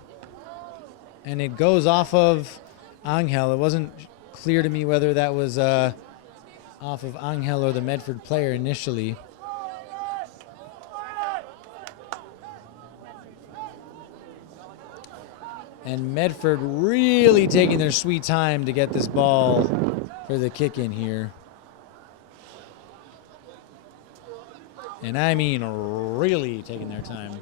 And it goes off of Angel. It wasn't clear to me whether that was off of Angel or the Medford player initially. And Medford really taking their sweet time to get this ball for the kick in here. And I mean really taking their time.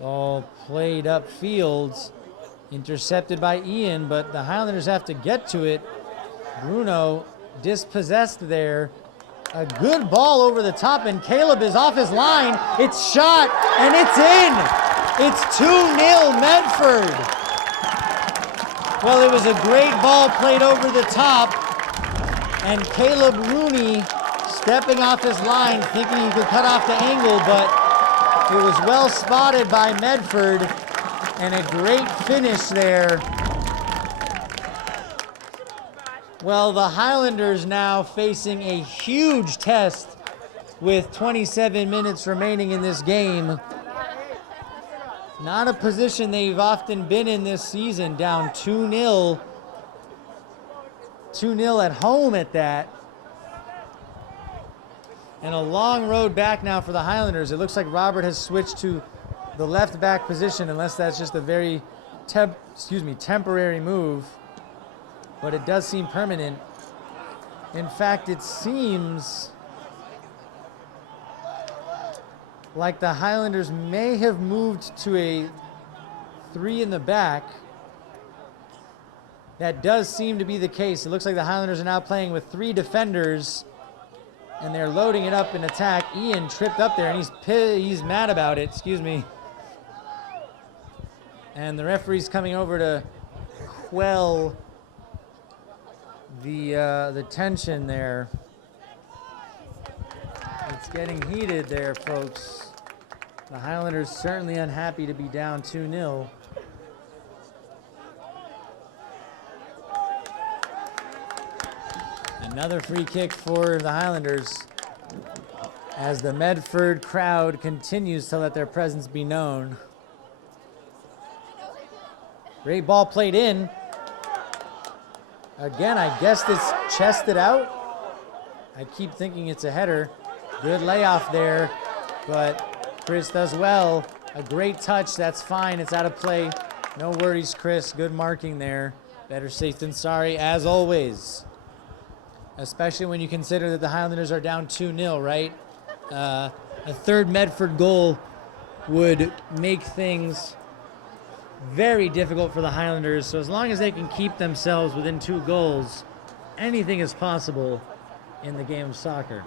Ball played upfield, intercepted by Ian, but the Highlanders have to get to it. Bruno dispossessed there. A good ball over the top, and Caleb is off his line. It's shot, and it's in. It's 2-0 Medford. Well, it was a great ball played over the top, and Caleb Rooney stepping off his line, thinking he could cut off the angle, but it was well spotted by Medford, and a great finish there. Well, the Highlanders now facing a huge test with 27 minutes remaining in this game. Not a position they've often been in this season, down 2-0. 2-0 at home at that. And a long road back now for the Highlanders. It looks like Robert has switched to the left back position, unless that's just a very temporary move. But it does seem permanent. In fact, it seems like the Highlanders may have moved to a 3 in the back. That does seem to be the case. It looks like the Highlanders are now playing with 3 defenders, and they're loading it up in attack. Ian tripped up there, and he's mad about it. Excuse me. And the referee's coming over to quell the tension there. It's getting heated there, folks. The Highlanders certainly unhappy to be down 2-0. Another free kick for the Highlanders as the Medford crowd continues to let their presence be known. Great ball played in. Again, I guess it's chested out. I keep thinking it's a header. Good layoff there, but Chris does well. A great touch, that's fine, it's out of play. No worries, Chris, good marking there. Better safe than sorry, as always. Especially when you consider that the Highlanders are down 2-0, right? A third Medford goal would make things very difficult for the Highlanders. So as long as they can keep themselves within 2 goals, anything is possible in the game of soccer.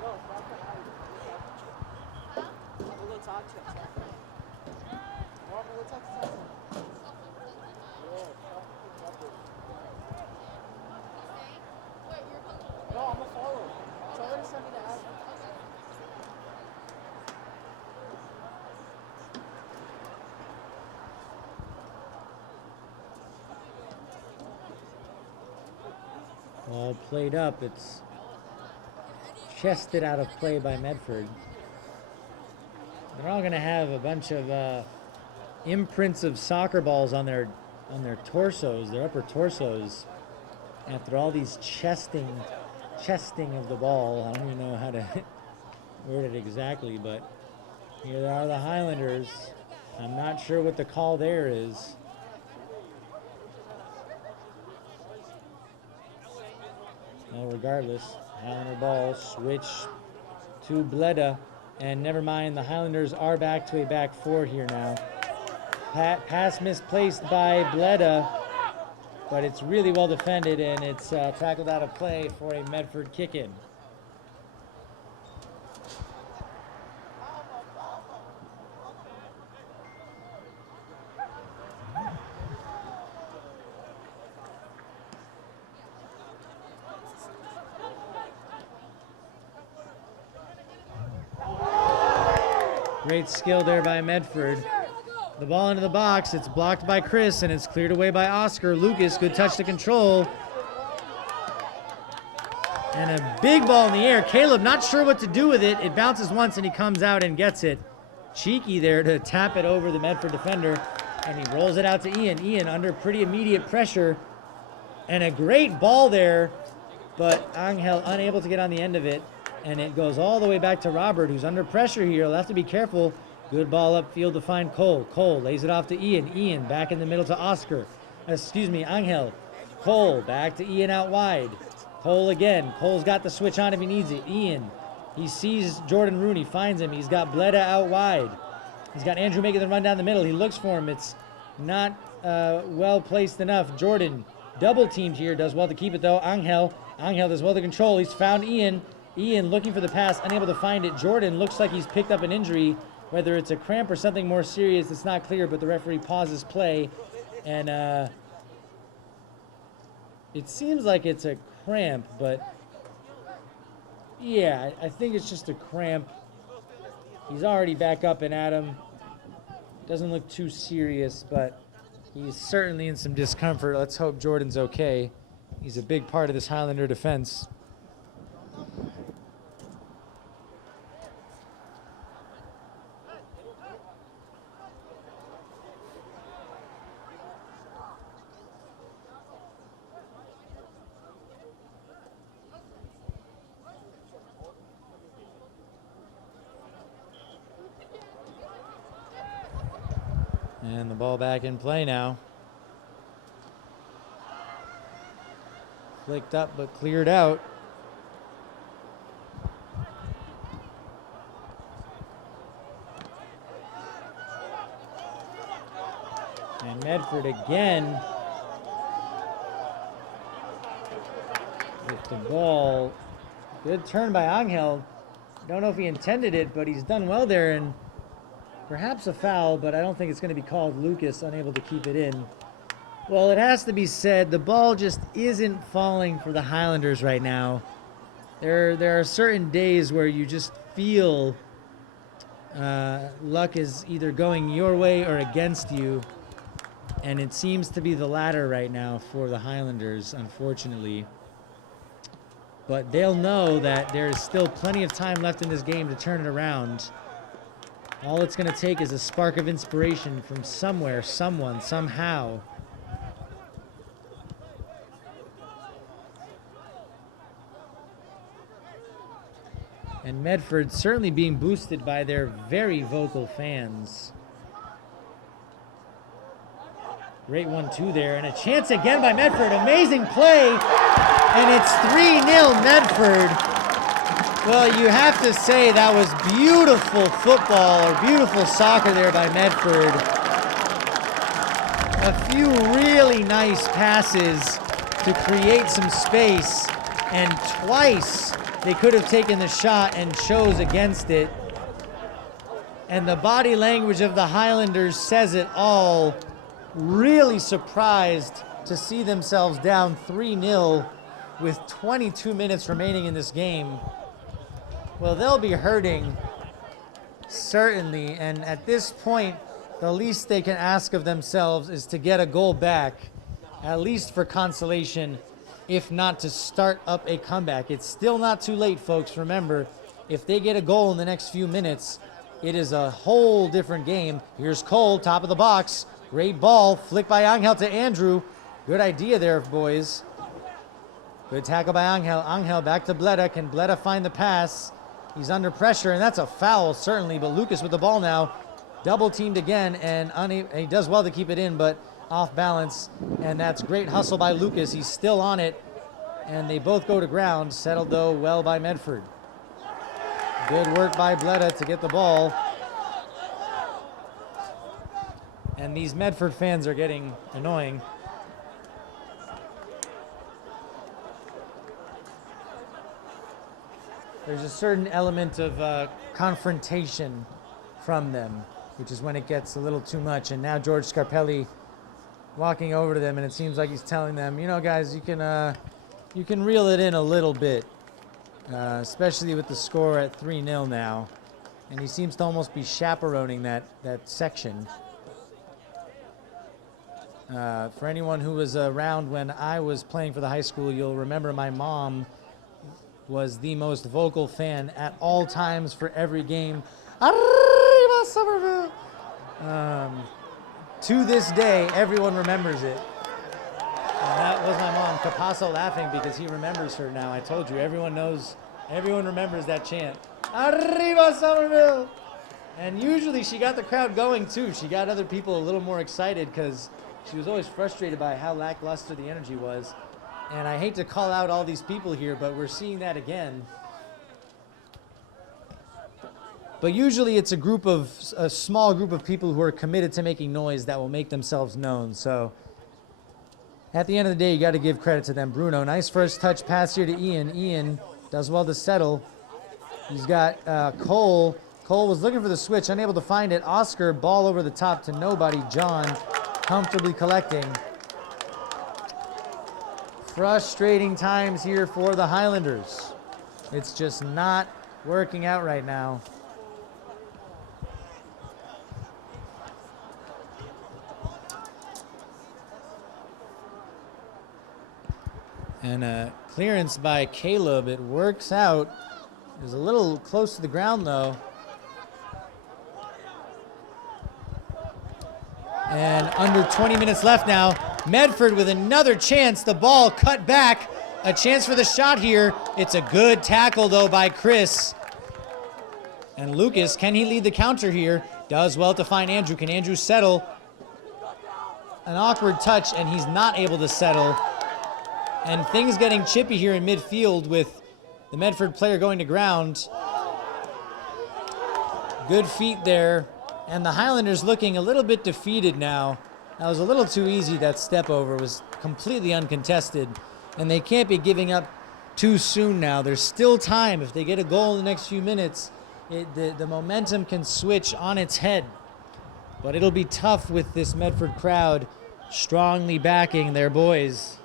All played up. It's chested out of play by Medford. They're all going to have a bunch of imprints of soccer balls on their torsos, their upper torsos, after all these chesting of the ball. I don't even know how to word it exactly, but here they are, the Highlanders. I'm not sure what the call there is. Well, regardless, Highlander ball switch to Bleda, and never mind, the Highlanders are back to a back 4 here now. Pass misplaced by Bleda, but it's really well defended, and it's tackled out of play for a Medford kick-in. Great skill there by Medford. The ball into the box. It's blocked by Chris, and it's cleared away by Oscar. Lucas, good touch to control. And a big ball in the air. Caleb not sure what to do with it. It bounces once, and he comes out and gets it. Cheeky there to tap it over the Medford defender, and he rolls it out to Ian. Ian under pretty immediate pressure. And a great ball there, but Angel unable to get on the end of it. And it goes all the way back to Robert, who's under pressure here. He'll have to be careful. Good ball upfield to find Cole. Cole lays it off to Ian. Ian back in the middle to Oscar. Angel. Cole back to Ian out wide. Cole again. Cole's got the switch on if he needs it. Ian. He sees Jordan Rooney, finds him. He's got Bleda out wide. He's got Andrew making the run down the middle. He looks for him. It's not well placed enough. Jordan double teamed here. Does well to keep it though. Angel does well to control. He's found Ian. Ian looking for the pass, unable to find it. Jordan looks like he's picked up an injury. Whether it's a cramp or something more serious, it's not clear, but the referee pauses play. And it seems like it's a cramp, but yeah, I think it's just a cramp. He's already back up and at him. Doesn't look too serious, but he's certainly in some discomfort. Let's hope Jordan's okay. He's a big part of this Highlander defense. And the ball back in play now. Flicked up but cleared out. And Medford again with the ball. Good turn by Angel. Don't know if he intended it, but he's done well there, and perhaps a foul, but I don't think it's going to be called. Lucas unable to keep it in. Well, it has to be said, the ball just isn't falling for the Highlanders right now. There are certain days where you just feel luck is either going your way or against you, and it seems to be the latter right now for the Highlanders, unfortunately. But they'll know that there's still plenty of time left in this game to turn it around. All it's going to take is a spark of inspiration from somewhere, someone, somehow. And Medford certainly being boosted by their very vocal fans. Great 1-2 there, and a chance again by Medford. Amazing play, and it's 3-0 Medford. Well, you have to say that was beautiful football or beautiful soccer there by Medford. A few really nice passes to create some space, and twice they could have taken the shot and chose against it. And the body language of the Highlanders says it all. Really surprised to see themselves down 3-0 with 22 minutes remaining in this game. Well, they'll be hurting, certainly, and at this point, the least they can ask of themselves is to get a goal back, at least for consolation, if not to start up a comeback. It's still not too late, folks. Remember, if they get a goal in the next few minutes, it is a whole different game. Here's Cole, top of the box. Great ball, flick by Angel to Andrew. Good idea there, boys. Good tackle by Angel. Angel back to Bleda. Can Bleda find the pass? He's under pressure, and that's a foul, certainly, but Lucas with the ball now. Double teamed again, and he does well to keep it in, but off balance, and that's great hustle by Lucas. He's still on it, and they both go to ground. Settled, though, well by Medford. Good work by Bleda to get the ball. And these Medford fans are getting annoying. There's a certain element of confrontation from them, which is when it gets a little too much. And now George Scarpelli walking over to them, and it seems like he's telling them, you know, guys, you can reel it in a little bit, especially with the score at 3-0 now. And he seems to almost be chaperoning that section. For anyone who was around when I was playing for the high school, you'll remember my mom was the most vocal fan at all times for every game. Arriba, Somerville! To this day, everyone remembers it. And that was my mom, Capasso, laughing because he remembers her now. I told you, everyone remembers that chant. Arriba, Somerville! And usually she got the crowd going too. She got other people a little more excited because she was always frustrated by how lackluster the energy was. And I hate to call out all these people here, but we're seeing that again. But usually it's a small group of people who are committed to making noise that will make themselves known. So at the end of the day, you got to give credit to them. Bruno, nice first touch pass here to Ian. Ian does well to settle. He's got Cole. Cole was looking for the switch, unable to find it. Oscar, ball over the top to nobody. John comfortably collecting. Frustrating times here for the Highlanders. It's just not working out right now. And a clearance by Caleb. It works out. It was a little close to the ground though. And under 20 minutes left now. Medford with another chance. The ball cut back. A chance for the shot here. It's a good tackle though by Chris. And Lucas, can he lead the counter here? Does well to find Andrew. Can Andrew settle? An awkward touch and he's not able to settle. And things getting chippy here in midfield with the Medford player going to ground. Good feet there. And the Highlanders looking a little bit defeated now. That was a little too easy. That step over was completely uncontested. And they can't be giving up too soon now. There's still time. If they get a goal in the next few minutes, the momentum can switch on its head. But it'll be tough with this Medford crowd strongly backing their boys.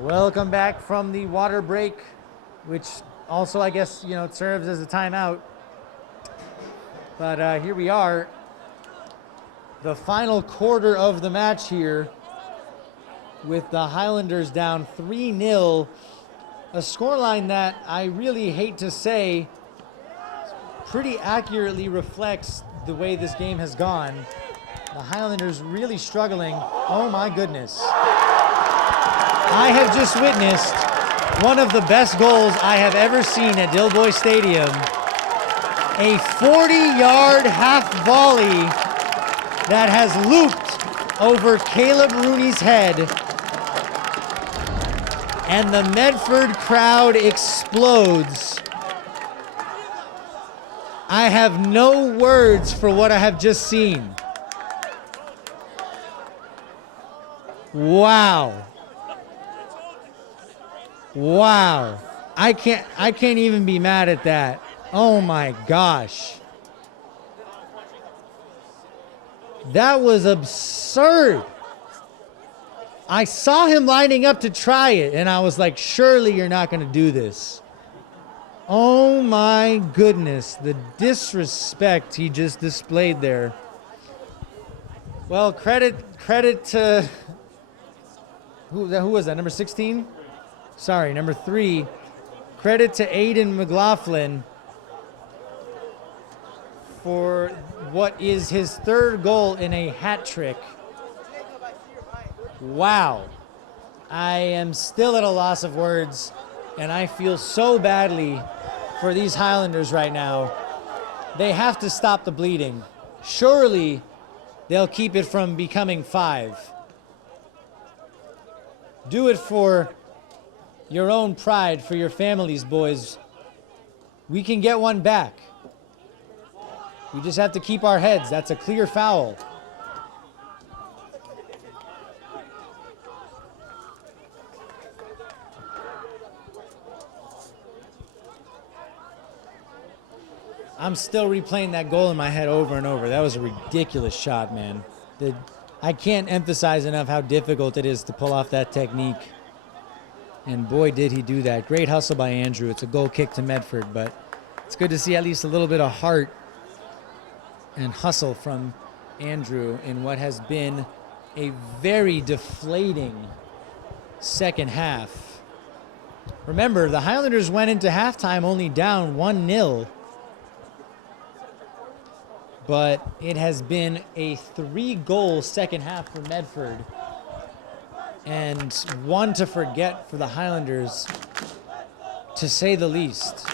Welcome back from the water break, which also, I guess, you know, it serves as a timeout. But here we are, the final quarter of the match here with the Highlanders down 3-0. A scoreline that I really hate to say pretty accurately reflects the way this game has gone. The Highlanders really struggling. Oh my goodness. I have just witnessed one of the best goals I have ever seen at Dilboy Stadium. A 40-yard half volley that has looped over Caleb Rooney's head. And the Medford crowd explodes. I have no words for what I have just seen. Wow. Wow. I can't even be mad at that. Oh my gosh. That was absurd. I saw him lining up to try it and I was like, surely you're not going to do this. Oh my goodness, the disrespect he just displayed there. Well, credit to who was that? Number 16? Sorry, number 3. Credit to Aiden McLaughlin for what is his 3rd goal in a hat trick. Wow. I am still at a loss of words, and I feel so badly for these Highlanders right now. They have to stop the bleeding. Surely they'll keep it from becoming 5. Do it for your own pride, for your families, boys. We can get one back. We just have to keep our heads. That's a clear foul. I'm still replaying that goal in my head over and over. That was a ridiculous shot, man. I can't emphasize enough how difficult it is to pull off that technique. And boy, did he do that. Great hustle by Andrew. It's a goal kick to Medford, but it's good to see at least a little bit of heart and hustle from Andrew in what has been a very deflating second half. Remember, the Highlanders went into halftime only down 1-0. But it has been a 3-goal second half for Medford. And one to forget for the Highlanders, to say the least.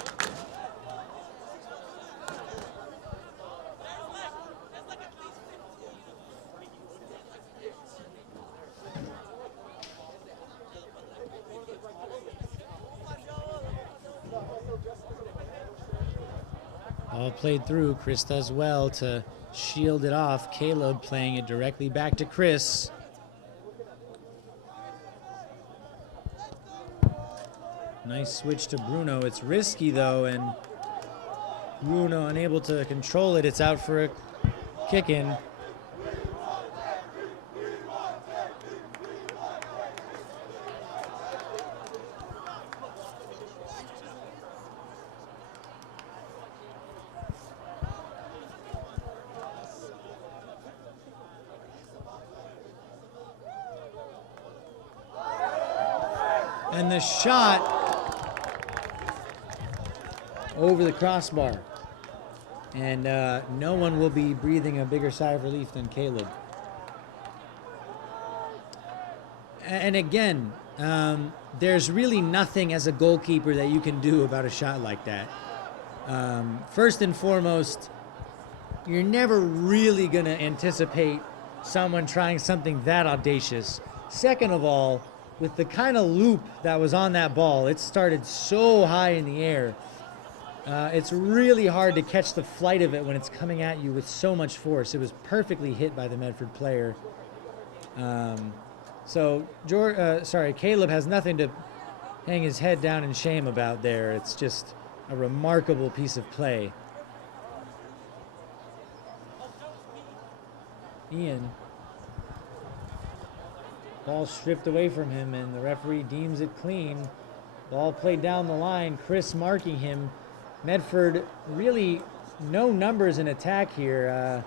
All played through. Chris does well to shield it off. Caleb playing it directly back to Chris. Nice switch to Bruno. It's risky though, and Bruno unable to control it. It's out for a kick in. And the shot over the crossbar. And no one will be breathing a bigger sigh of relief than Caleb. And again, there's really nothing as a goalkeeper that you can do about a shot like that. First and foremost, you're never really going to anticipate someone trying something that audacious. Second of all, with the kind of loop that was on that ball, it started so high in the air. It's really hard to catch the flight of it when it's coming at you with so much force. It was perfectly hit by the Medford player. Caleb has nothing to hang his head down in shame about there. It's just a remarkable piece of play. Ian. Ball stripped away from him, and the referee deems it clean. Ball played down the line. Chris marking him. Medford really no numbers in attack here.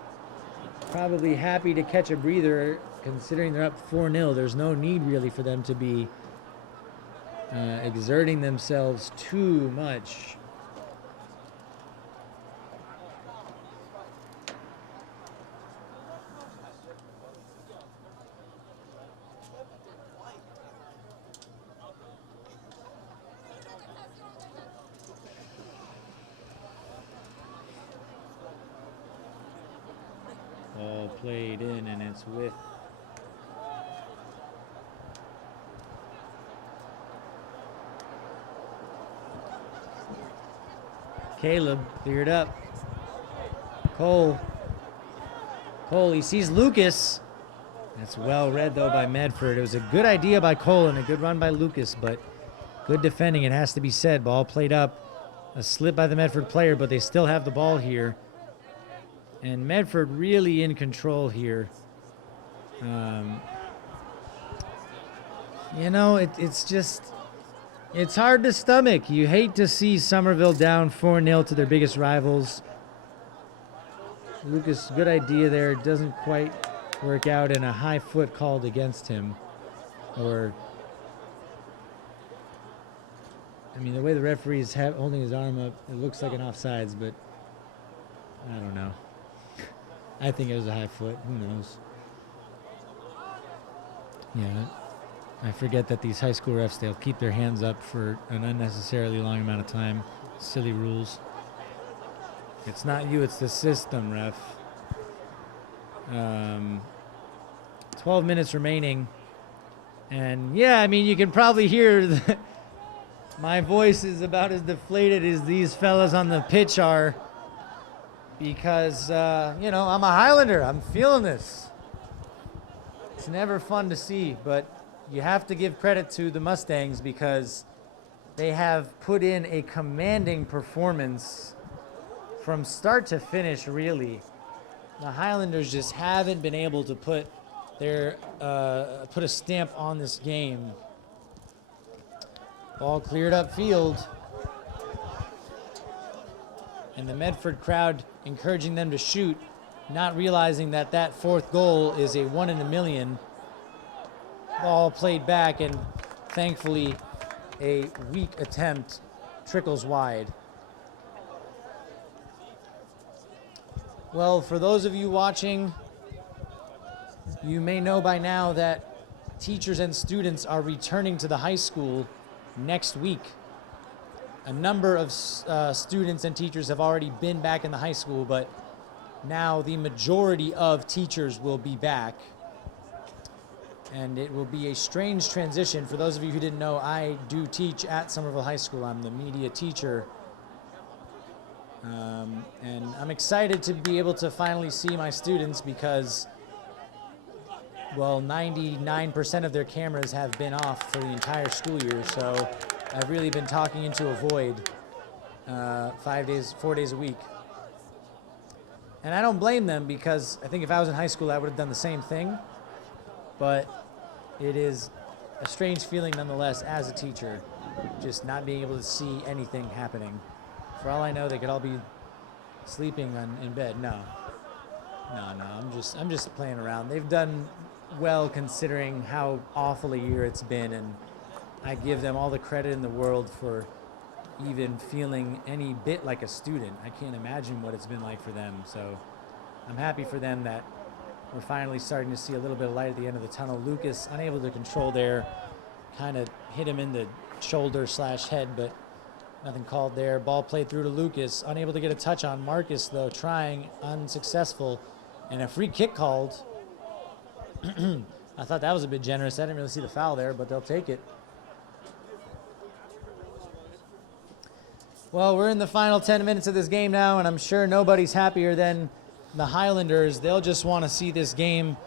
Probably happy to catch a breather considering they're up 4-0. There's no need really for them to be exerting themselves too much. Ball played in, and it's with Caleb. Cleared up. Cole, he sees Lucas. That's well read though by Medford. It was a good idea by Cole and a good run by Lucas, but good defending, it has to be said. Ball played up. A slip by the Medford player, but they still have the ball here. And Medford really in control here. You know, it's hard to stomach. You hate to see Somerville down 4-0 to their biggest rivals. Lucas, good idea there. Doesn't quite work out, and a high foot called against him. Or, I mean, the way the referee is holding his arm up, it looks like an offsides, but I don't know. I think it was a high foot. Who knows? Yeah. I forget that these high school refs, they'll keep their hands up for an unnecessarily long amount of time. Silly rules. It's not you, it's the system, ref. 12 minutes remaining. And yeah, I mean, you can probably hear My voice is about as deflated as these fellas on the pitch are because, you know, I'm a Highlander. I'm feeling this. It's never fun to see, but you have to give credit to the Mustangs because they have put in a commanding performance from start to finish, really. The Highlanders just haven't been able to put a stamp on this game. Ball cleared up field. And the Medford crowd encouraging them to shoot, not realizing that that fourth goal is a 1 in a million. Ball played back, and thankfully a weak attempt trickles wide. Well, for those of you watching, you may know by now that teachers and students are returning to the high school next week. A number of students and teachers have already been back in the high school, but now the majority of teachers will be back. And it will be a strange transition. For those of you who didn't know, I do teach at Somerville High School. I'm the media teacher. And I'm excited to be able to finally see my students because, well, 99% of their cameras have been off for the entire school year. So I've really been talking into a void 4 days a week. And I don't blame them because I think if I was in high school, I would have done the same thing. But it is a strange feeling nonetheless as a teacher, just not being able to see anything happening. For all I know, they could all be sleeping in bed. No, I'm just playing around. They've done well considering how awful a year it's been, and I give them all the credit in the world for even feeling any bit like a student. I can't imagine what it's been like for them. So I'm happy for them that we're finally starting to see a little bit of light at the end of the tunnel. Lucas, unable to control there, kind of hit him in the shoulder/head, but nothing called there. Ball played through to Lucas, unable to get a touch on Marcus, though, trying, unsuccessful, and a free kick called. I thought that was a bit generous. I didn't really see the foul there, but they'll take it. Well, we're in the final 10 minutes of this game now, and I'm sure nobody's happier than the Highlanders. They'll just want to see this game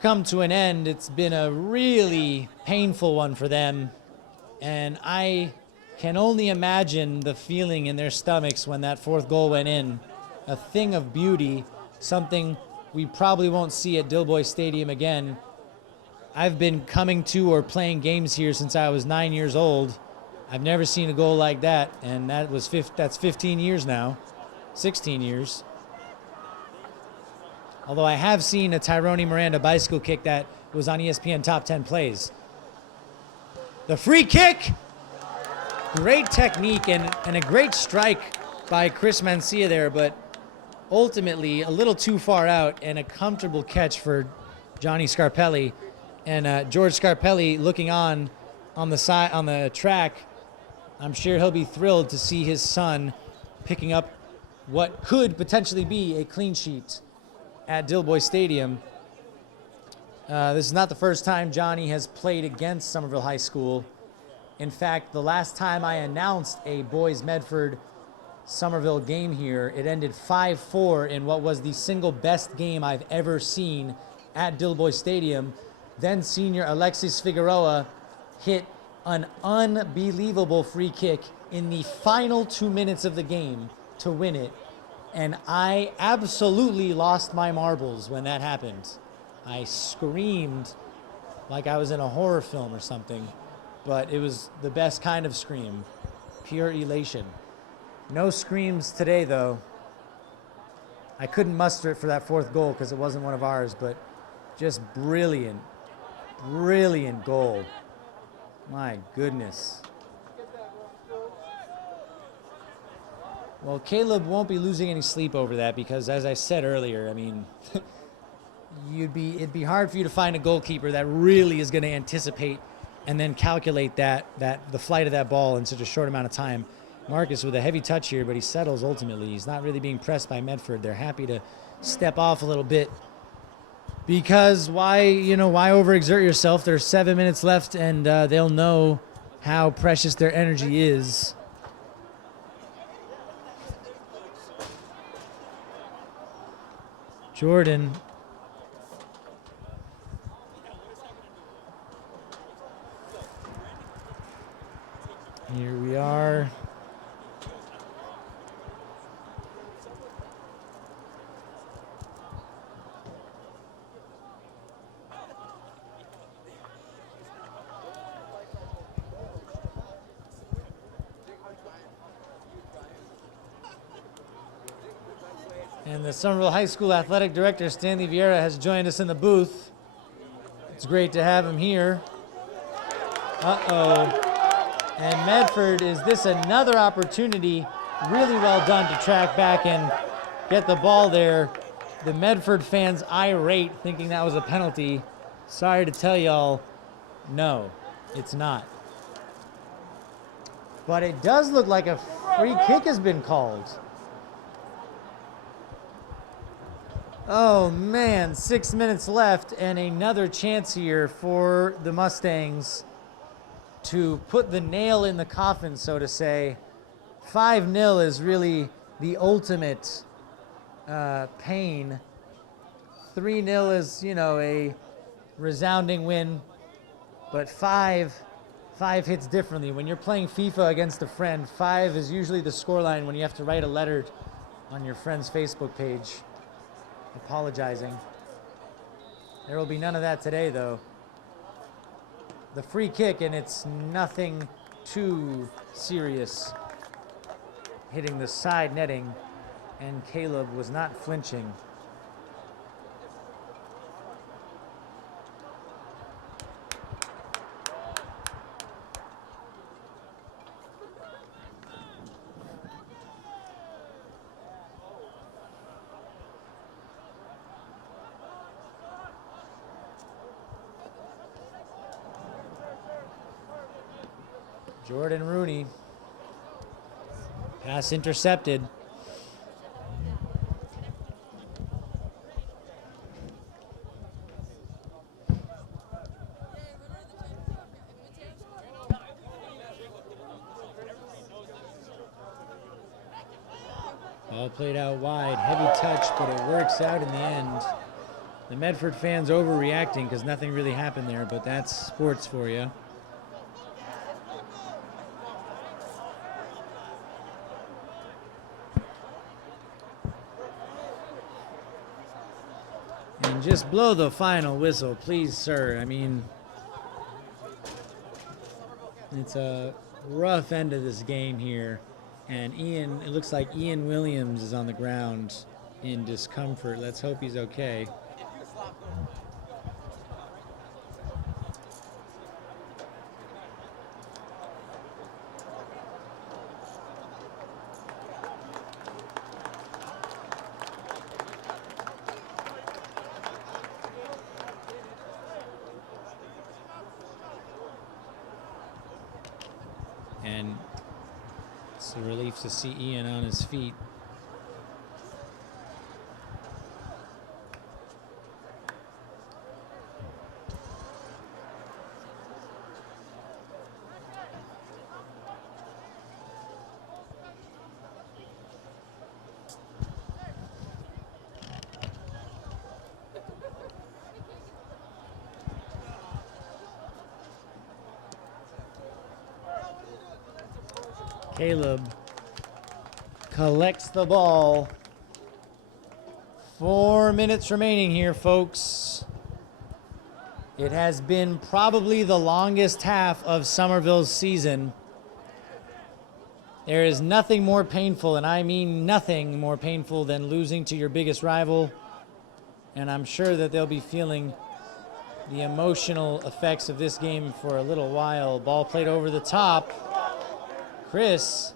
come to an end. It's been a really painful one for them, and I can only imagine the feeling in their stomachs when that fourth goal went in. A thing of beauty, something we probably won't see at Dilboy Stadium again. I've been coming to or playing games here since I was 9 years old. I've never seen a goal like that, and that's 15 years now, 16 years. Although I have seen a Tyrone Miranda bicycle kick that was on ESPN Top 10 Plays. The free kick! Great technique and a great strike by Chris Mancia there, but ultimately a little too far out, and a comfortable catch for Johnny Scarpelli. And George Scarpelli looking on the side, on the track. I'm sure he'll be thrilled to see his son picking up what could potentially be a clean sheet at Dilboy Stadium. This is not the first time Johnny has played against Somerville High School. In fact, the last time I announced a boys Medford Somerville game here, it ended 5-4 in what was the single best game I've ever seen at Dilboy Stadium. Then senior Alexis Figueroa hit an unbelievable free kick in the final 2 minutes of the game to win it. And I absolutely lost my marbles when that happened. I screamed like I was in a horror film or something, but it was the best kind of scream, pure elation. No screams today, though. I couldn't muster it for that fourth goal because it wasn't one of ours, but just brilliant, brilliant goal. My goodness. Well, Caleb won't be losing any sleep over that because, as I said earlier, I mean, it'd be hard for you to find a goalkeeper that really is going to anticipate and then calculate the flight of that ball in such a short amount of time. Marcus with a heavy touch here, but he settles ultimately. He's not really being pressed by Medford. They're happy to step off a little bit because why overexert yourself? There's 7 minutes left, and they'll know how precious their energy is. Jordan. Here we are. And the Somerville High School Athletic Director, Stanley Vieira, has joined us in the booth. It's great to have him here. Uh-oh. And Medford, is this another opportunity? Really well done to track back and get the ball there. The Medford fans irate, thinking that was a penalty. Sorry to tell y'all, no, it's not. But it does look like a free kick has been called. Oh man, 6 minutes left and another chance here for the Mustangs to put the nail in the coffin, so to say. 5-0 is really the ultimate pain. 3-0 is, you know, a resounding win, but five hits differently. When you're playing FIFA against a friend, 5 is usually the scoreline when you have to write a letter on your friend's Facebook page apologizing. There will be none of that today, though. The free kick, and it's nothing too serious, hitting the side netting, and Caleb was not flinching. Jordan Rooney. Pass intercepted. Ball played out wide. Heavy touch, but it works out in the end. The Medford fans overreacting because nothing really happened there, but that's sports for you. And just blow the final whistle, please, sir. I mean, it's a rough end of this game here. And it looks like Ian Williams is on the ground in discomfort. Let's hope he's okay. And it's a relief to see Ian on his feet. Caleb collects the ball. 4 minutes remaining here, folks. It has been probably the longest half of Somerville's season. There is nothing more painful, and I mean nothing more painful than losing to your biggest rival. And I'm sure that they'll be feeling the emotional effects of this game for a little while. Ball played over the top. Chris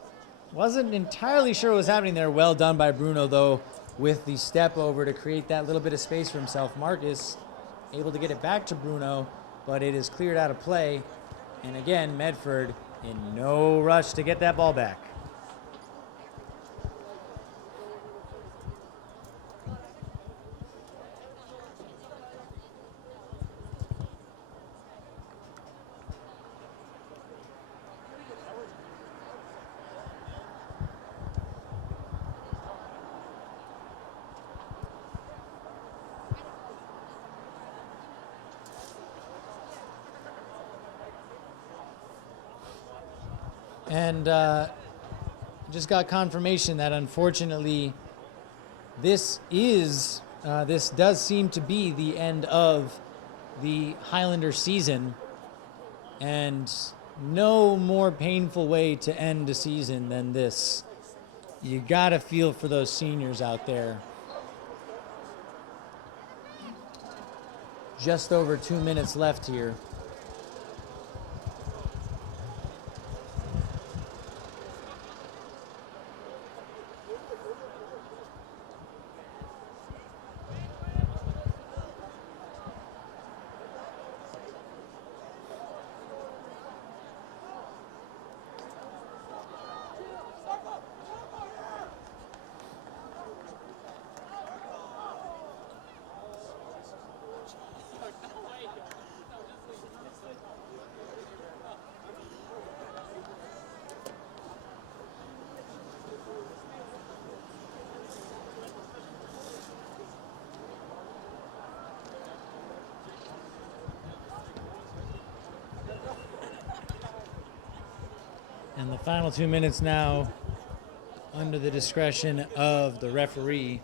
wasn't entirely sure what was happening there. Well done by Bruno, though, with the step over to create that little bit of space for himself. Marcus able to get it back to Bruno, but it is cleared out of play. And again, Medford in no rush to get that ball back. And just got confirmation that unfortunately this does seem to be the end of the Highlander season, and no more painful way to end a season than this. You gotta feel for those seniors out there. Just over 2 minutes left here. And the final 2 minutes now under the discretion of the referee.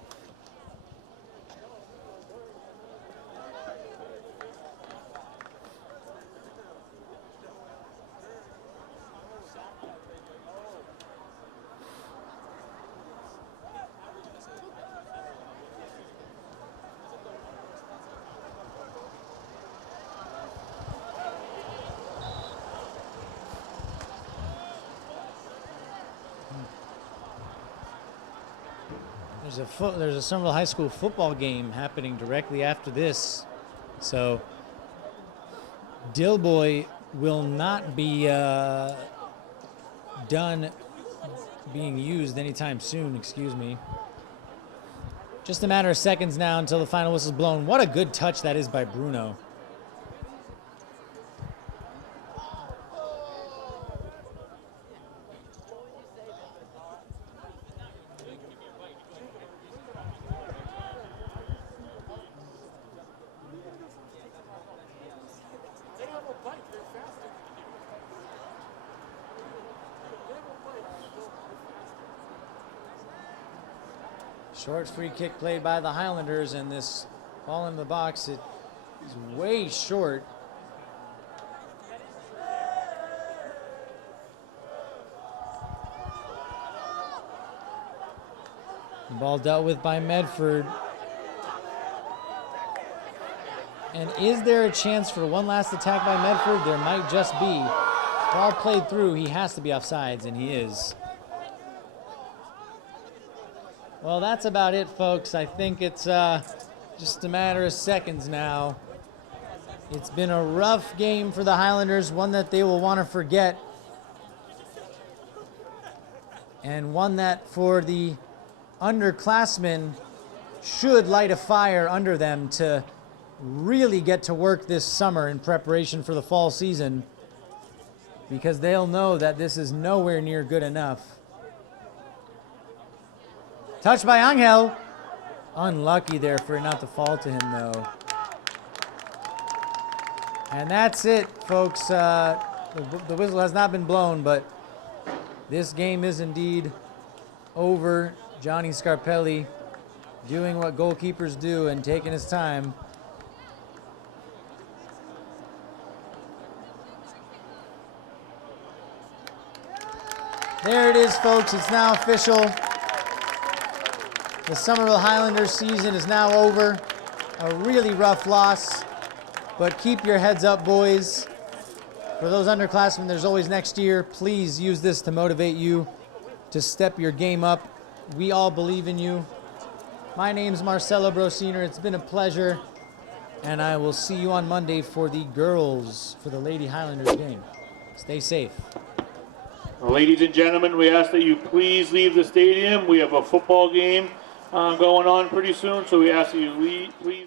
There's a Somerville High School football game happening directly after this. So Dillboy will not be done being used anytime soon, excuse me. Just a matter of seconds now until the final whistle's blown. What a good touch that is by Bruno. Short free kick played by the Highlanders, and this ball in the box, it is way short. The ball dealt with by Medford. And is there a chance for one last attack by Medford? There might just be. Ball played through, he has to be offsides, and he is. Well, that's about it, folks. I think it's just a matter of seconds now. It's been a rough game for the Highlanders, one that they will want to forget. And one that for the underclassmen should light a fire under them to really get to work this summer in preparation for the fall season, because they'll know that this is nowhere near good enough. Touched by Angel. Unlucky there for it not to fall to him, though. And that's it, folks. The whistle has not been blown, but this game is indeed over. Johnny Scarpelli doing what goalkeepers do and taking his time. There it is, folks. It's now official. The Somerville Highlanders season is now over. A really rough loss, but keep your heads up, boys. For those underclassmen, there's always next year. Please use this to motivate you to step your game up. We all believe in you. My name's Marcelo Brociner. It's been a pleasure, and I will see you on Monday for the girls, for the Lady Highlanders game. Stay safe. Ladies and gentlemen, we ask that you please leave the stadium. We have a football game going on pretty soon, so we ask that you please.